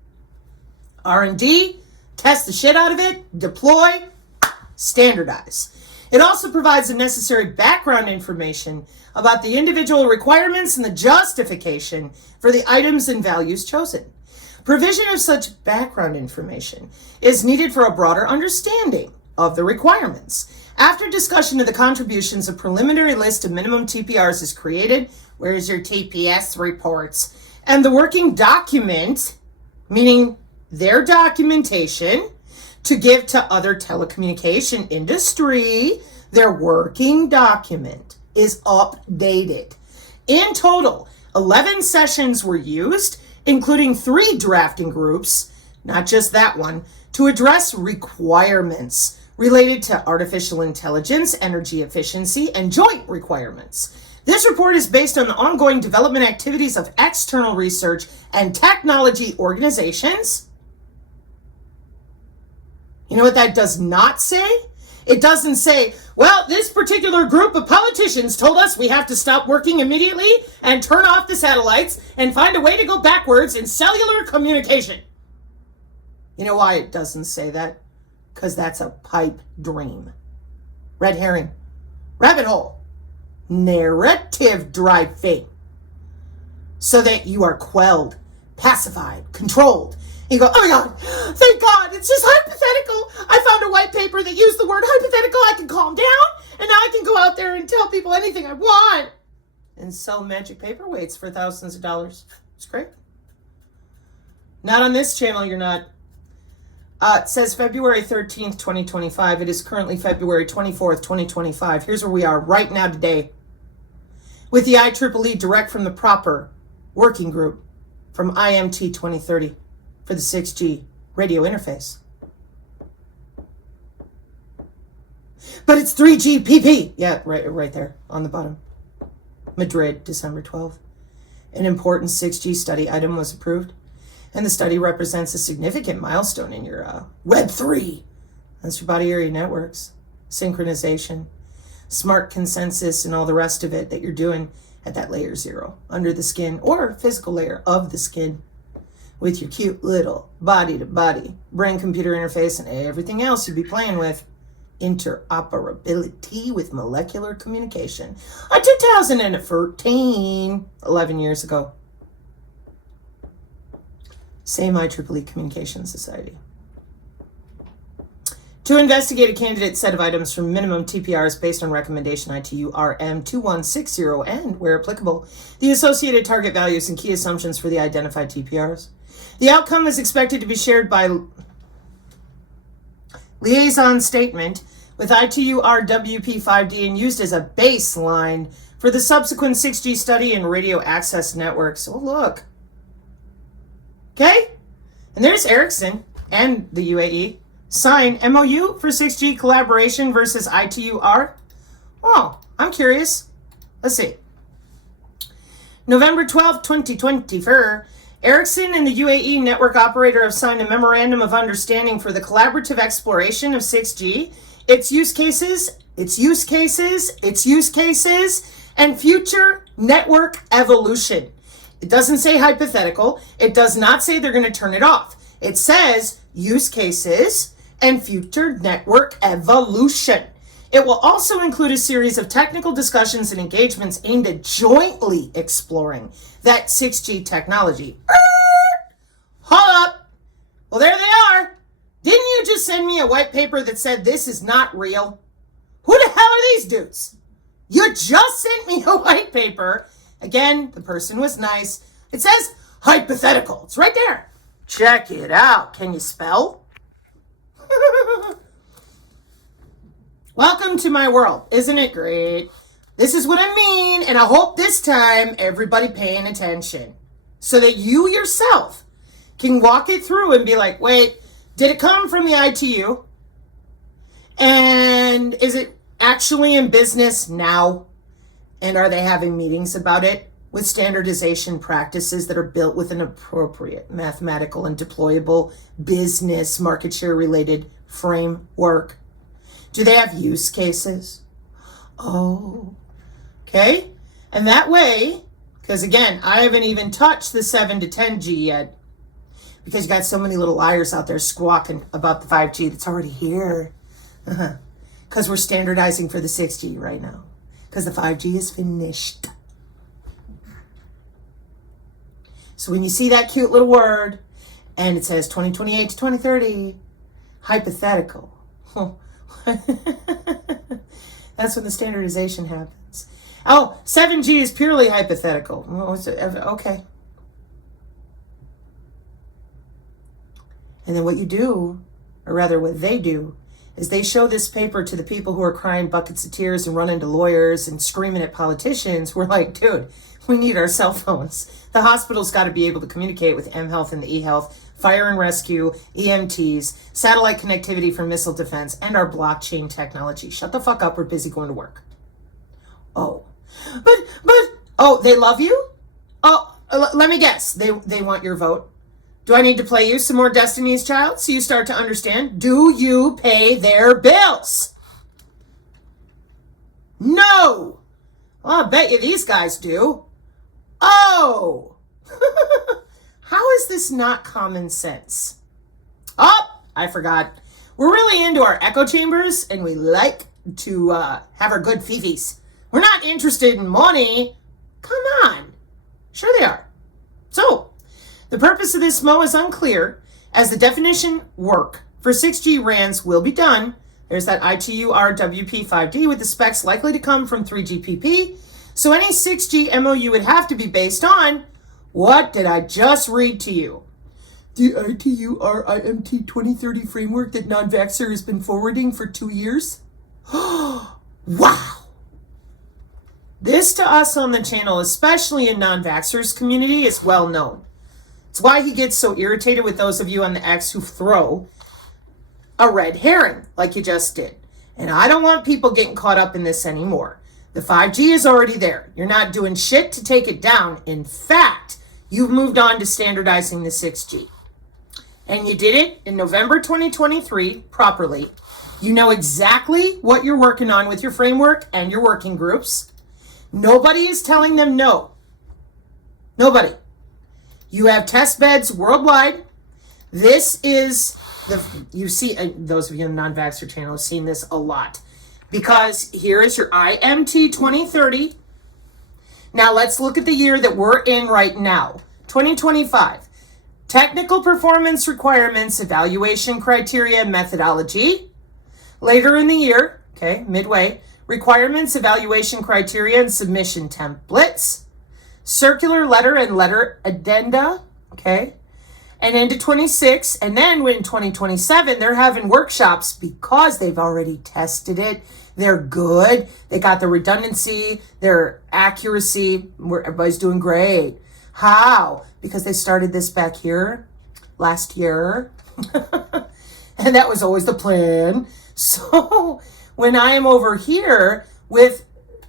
R&D, test the shit out of it, deploy, standardize. It also provides the necessary background information about the individual requirements and the justification for the items and values chosen. Provision of such background information is needed for a broader understanding of the requirements. After discussion of the contributions, a preliminary list of minimum TPRs is created. Where's your TPS reports? And the working document, meaning their documentation, to give to other telecommunication industry, their working document is updated. In total, 11 sessions were used, including 3 drafting groups, not just that one, to address requirements related to artificial intelligence, energy efficiency, and joint requirements. This report is based on the ongoing development activities of external research and technology organizations. You know what that does not say? It doesn't say, well, this particular group of politicians told us we have to stop working immediately and turn off the satellites and find a way to go backwards in cellular communication. You know why it doesn't say that? Because that's a pipe dream. Red herring. Rabbit hole. Narrative driving. So that you are quelled, pacified, controlled. You go, oh my God, thank God, it's just hypothetical. I found a white paper that used the word hypothetical. I can calm down, and now I can go out there and tell people anything I want and sell magic paperweights for thousands of dollars. It's great. Not on this channel, you're not. It says February 13th, 2025. It is currently February 24th, 2025. Here's where we are right now today with the IEEE direct from the proper working group from IMT 2030 for the 6G radio interface. But it's 3GPP. Yeah, right there on the bottom. Madrid, December 12th. An important 6G study item was approved, and the study represents a significant milestone in your Web3. That's your body area networks, synchronization, smart consensus, and all the rest of it that you're doing at that layer 0, under the skin, or physical layer of the skin, with your cute little body-to-body brain-computer interface and everything else you'd be playing with. Interoperability with molecular communication. 2013, 11 years ago. Same IEEE Communications Society. To investigate a candidate set of items from minimum TPRs based on recommendation ITU RM 2160 and, where applicable, the associated target values and key assumptions for the identified TPRs. The outcome is expected to be shared by liaison statement with ITU RWP5D and used as a baseline for the subsequent 6G study and radio access networks. Oh, look. Okay? And there's Ericsson. and the UAE sign MOU for 6G collaboration versus ITU-R? Oh, I'm curious. Let's see. November 12, 2024, Ericsson and the UAE network operator have signed a memorandum of understanding for the collaborative exploration of 6G, its use cases, and future network evolution. It doesn't say hypothetical. It does not say they're going to turn it off. It says use cases and future network evolution. It will also include a series of technical discussions and engagements aimed at jointly exploring that 6G technology. Hold up. Well, there they are. Didn't you just send me a white paper that said this is not real? Who the hell are these dudes? You just sent me a white paper. Again, the person was nice. It says hypothetical. It's right there. Check it out. Can you spell? Welcome to my world. Isn't it great? This is what I mean, and I hope this time everybody paying attention so that you yourself can walk it through and be like, wait, did it come from the ITU? And is it actually in business now? And are they having meetings about it with standardization practices that are built with an appropriate mathematical and deployable business market share related framework? Do they have use cases? Oh, okay. And that way, because again, I haven't even touched the 7 to 10G yet, because you got so many little liars out there squawking about the 5G that's already here. Because we're standardizing for the 6G right now. Because the 5G is finished. So when you see that cute little word, and it says 2028 to 2030, hypothetical. That's when the standardization happens. Oh, 7G is purely hypothetical. Okay. And then what you do, or rather what they do, is they show this paper to the people who are crying buckets of tears and running to lawyers and screaming at politicians. We're like, dude, we need our cell phones. The hospital's got to be able to communicate with mHealth and the eHealth, fire and rescue, EMTs, satellite connectivity for missile defense, and our blockchain technology. Shut the fuck up. We're busy going to work. Oh, but, they love you? Oh, let me guess. They want your vote. Do I need to play you some more Destiny's Child so you start to understand? Do you pay their bills? No. Well, I bet you these guys do. Oh. How is this not common sense? Oh, I forgot. We're really into our echo chambers and we like to have our good fifis. We're not interested in money. Come on. Sure they are. So, the purpose of this MO is unclear, as the definition work for 6G RANs will be done. There's that ITU-R WP5D with the specs likely to come from 3GPP. So any 6G MOU would have to be based on, what did I just read to you? The ITU-R IMT 2030 framework that non-vaxxer has been forwarding for 2 years? Wow! This to us on the channel, especially in non-vaxxers community, is well known. It's why he gets so irritated with those of you on the X who throw a red herring like you just did. And I don't want people getting caught up in this anymore. The 5G is already there. You're not doing shit to take it down. In fact, you've moved on to standardizing the 6G. And you did it in November 2023 properly. You know exactly what you're working on with your framework and your working groups. Nobody is telling them no. Nobody. You have test beds worldwide. This is you see, those of you on the non-vaxxer channel have seen this a lot. Because here is your IMT 2030. Now let's look at the year that we're in right now. 2025. Technical performance requirements, evaluation criteria, methodology. Later in the year, okay, midway, requirements, evaluation criteria, and submission templates. Circular letter and letter addenda, okay? And into 26, and then in 2027, they're having workshops because they've already tested it. They're good. They got the redundancy, their accuracy, where everybody's doing great. How? Because they started this back here last year. And that was always the plan. So when I am over here with,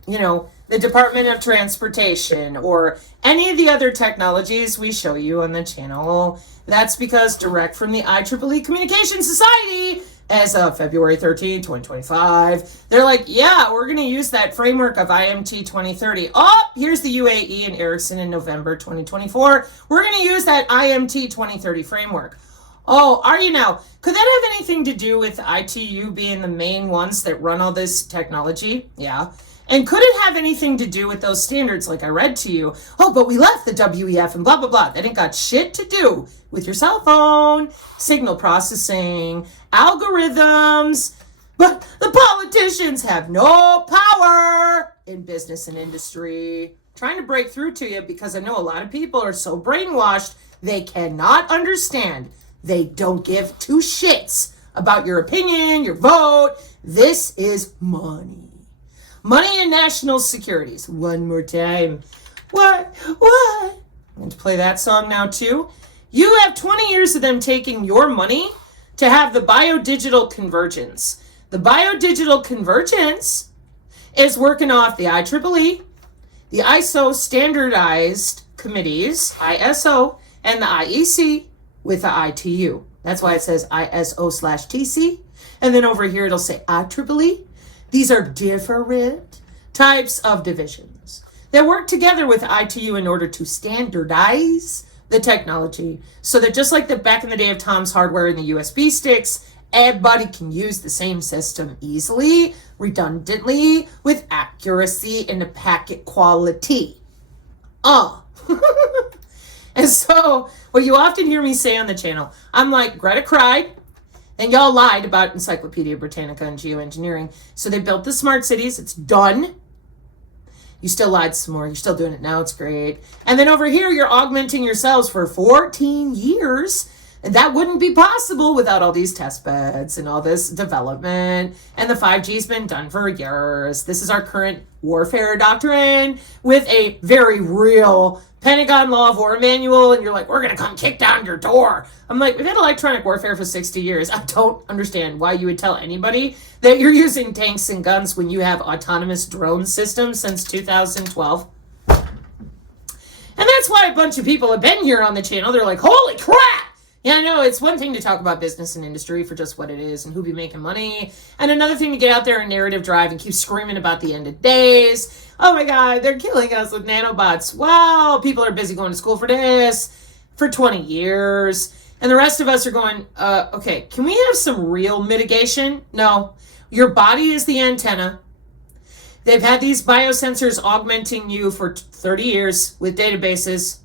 the Department of Transportation or any of the other technologies we show you on the channel, that's because direct from the IEEE Communication Society as of February 13, 2025, they're like, yeah, we're going to use that framework of IMT 2030. Oh, here's the UAE and Ericsson in November 2024. We're going to use that IMT 2030 framework. Oh, are you now? Could that have anything to do with ITU being the main ones that run all this technology? Yeah. And could it have anything to do with those standards like I read to you? Oh, but we left the WEF and blah, blah, blah. That ain't got shit to do with your cell phone, signal processing, algorithms. But the politicians have no power in business and industry. Trying to break through to you because I know a lot of people are so brainwashed they cannot understand. They don't give two shits about your opinion, your vote. This is money. Money and national securities. One more time. What? I'm going to play that song now too. You have 20 years of them taking your money to have the biodigital convergence. The biodigital convergence is working off the IEEE, the ISO standardized committees, ISO, and the IEC with the ITU. That's why it says ISO/TC. And then over here it'll say IEEE. These are different types of divisions that work together with ITU in order to standardize the technology so that just like the back in the day of Tom's Hardware and the USB sticks, everybody can use the same system easily, redundantly, with accuracy and the packet quality. And so what you often hear me say on the channel, I'm like, Greta cried, and y'all lied about Encyclopedia Britannica and geoengineering. So they built the smart cities. It's done. You still lied some more. You're still doing it now. It's great. And then over here, you're augmenting yourselves for 14 years. And that wouldn't be possible without all these test beds and all this development. And the 5G's been done for years. This is our current warfare doctrine with a very real Pentagon Law of War manual. And you're like, we're going to come kick down your door. I'm like, we've had electronic warfare for 60 years. I don't understand why you would tell anybody that you're using tanks and guns when you have autonomous drone systems since 2012. And that's why a bunch of people have been here on the channel. They're like, holy crap! Yeah, I know, it's one thing to talk about business and industry for just what it is and who be making money. And another thing to get out there and narrative drive and keep screaming about the end of days. Oh my God, they're killing us with nanobots. Wow, people are busy going to school for this for 20 years. And the rest of us are going, okay, can we have some real mitigation? No, your body is the antenna. They've had these biosensors augmenting you for 30 years with databases.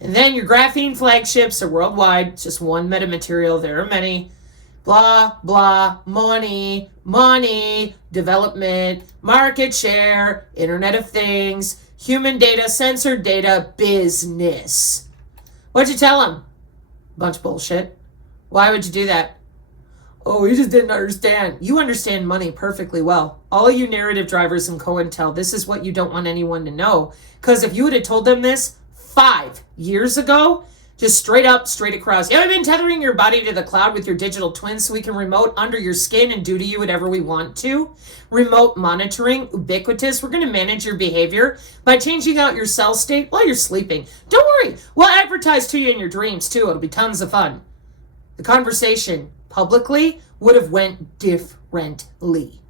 And then your graphene flagships are worldwide, just one metamaterial, there are many. Blah, blah, money, development, market share, Internet of Things, human data, censored data, business. What'd you tell them? Bunch of bullshit. Why would you do that? Oh, you just didn't understand. You understand money perfectly well. All of you narrative drivers and COINTEL, this is what you don't want anyone to know. Because if you would have told them this 5 years ago, just straight up, straight across. Yeah, we've been tethering your body to the cloud with your digital twin so we can remote under your skin and do to you whatever we want to. Remote monitoring, ubiquitous. We're going to manage your behavior by changing out your cell state while you're sleeping. Don't worry. We'll advertise to you in your dreams too. It'll be tons of fun. The conversation publicly would have went differently.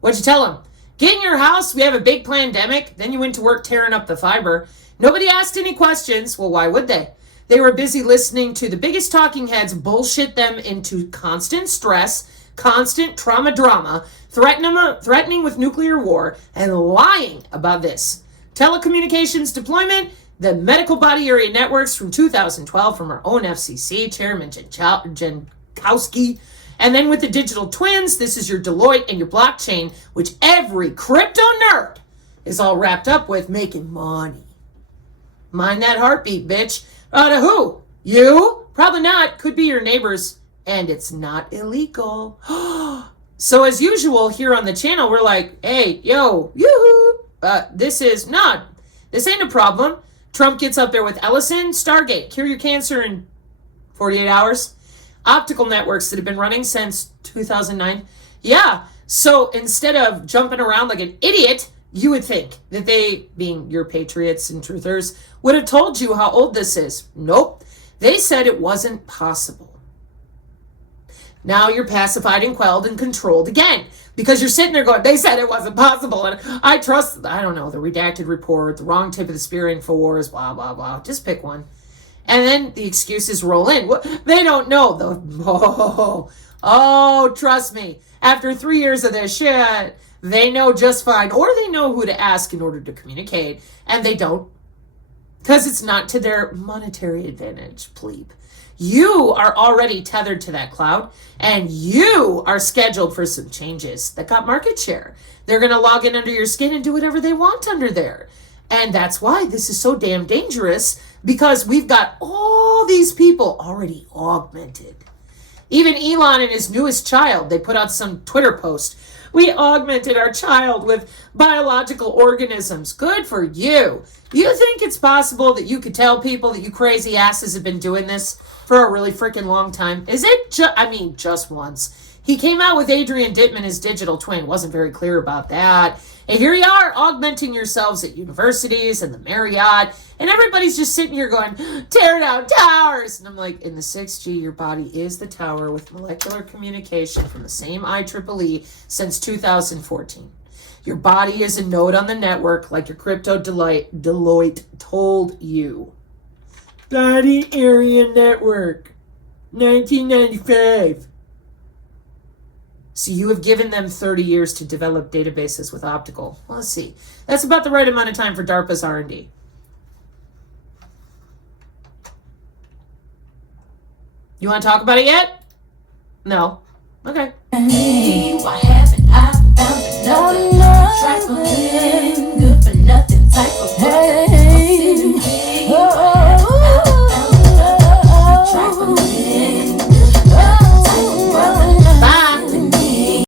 What'd you tell them? Get in your house. We have a big pandemic. Then you went to work tearing up the fiber. Nobody asked any questions. Well, why would they? They were busy listening to the biggest talking heads bullshit them into constant stress, constant trauma drama, threatening with nuclear war, and lying about this. Telecommunications deployment, the medical body area networks from 2012 from our own FCC, Chairman Jankowski. And then with the digital twins, this is your Deloitte and your blockchain, which every crypto nerd is all wrapped up with making money. Mind that heartbeat, bitch. To who? You? Probably not. Could be your neighbors. And it's not illegal. So as usual here on the channel, we're like, hey, yo, yoo-hoo. This ain't a problem. Trump gets up there with Ellison, Stargate, cure your cancer in 48 hours. optical networks that have been running since 2009. Yeah. So instead of jumping around like an idiot, you would think that they, being your patriots and truthers, would have told you how old this is. Nope. They said it wasn't possible. Now you're pacified and quelled and controlled again because you're sitting there going, they said it wasn't possible. And I trust, I don't know, the redacted report, the wrong tip of the spear InfoWars, blah, blah, blah. Just pick one. And then the excuses roll in. They don't know. Oh, trust me. After 3 years of this shit, they know just fine. Or they know who to ask in order to communicate. And they don't. Because it's not to their monetary advantage, plebe. You are already tethered to that cloud, and you are scheduled for some changes that got market share. They're going to log in under your skin and do whatever they want under there. And that's why this is so damn dangerous, because we've got all these people already augmented. Even Elon and his newest child, they put out some Twitter post. We augmented our child with biological organisms. Good for you. You think it's possible that you could tell people that you crazy asses have been doing this for a really freaking long time? Is it just once. He came out with Adrian Dittman, his digital twin. Wasn't very clear about that. And here you are augmenting yourselves at universities and the Marriott. And everybody's just sitting here going, tear down towers. And I'm like, in the 6G, your body is the tower with molecular communication from the same IEEE since 2014. Your body is a node on the network like your crypto Deloitte told you. Body Area Network, 1995. So you have given them 30 years to develop databases with optical. Well, let's see. That's about the right amount of time for DARPA's R&D. You want to talk about it yet? No. Okay. Why haven't I found another track for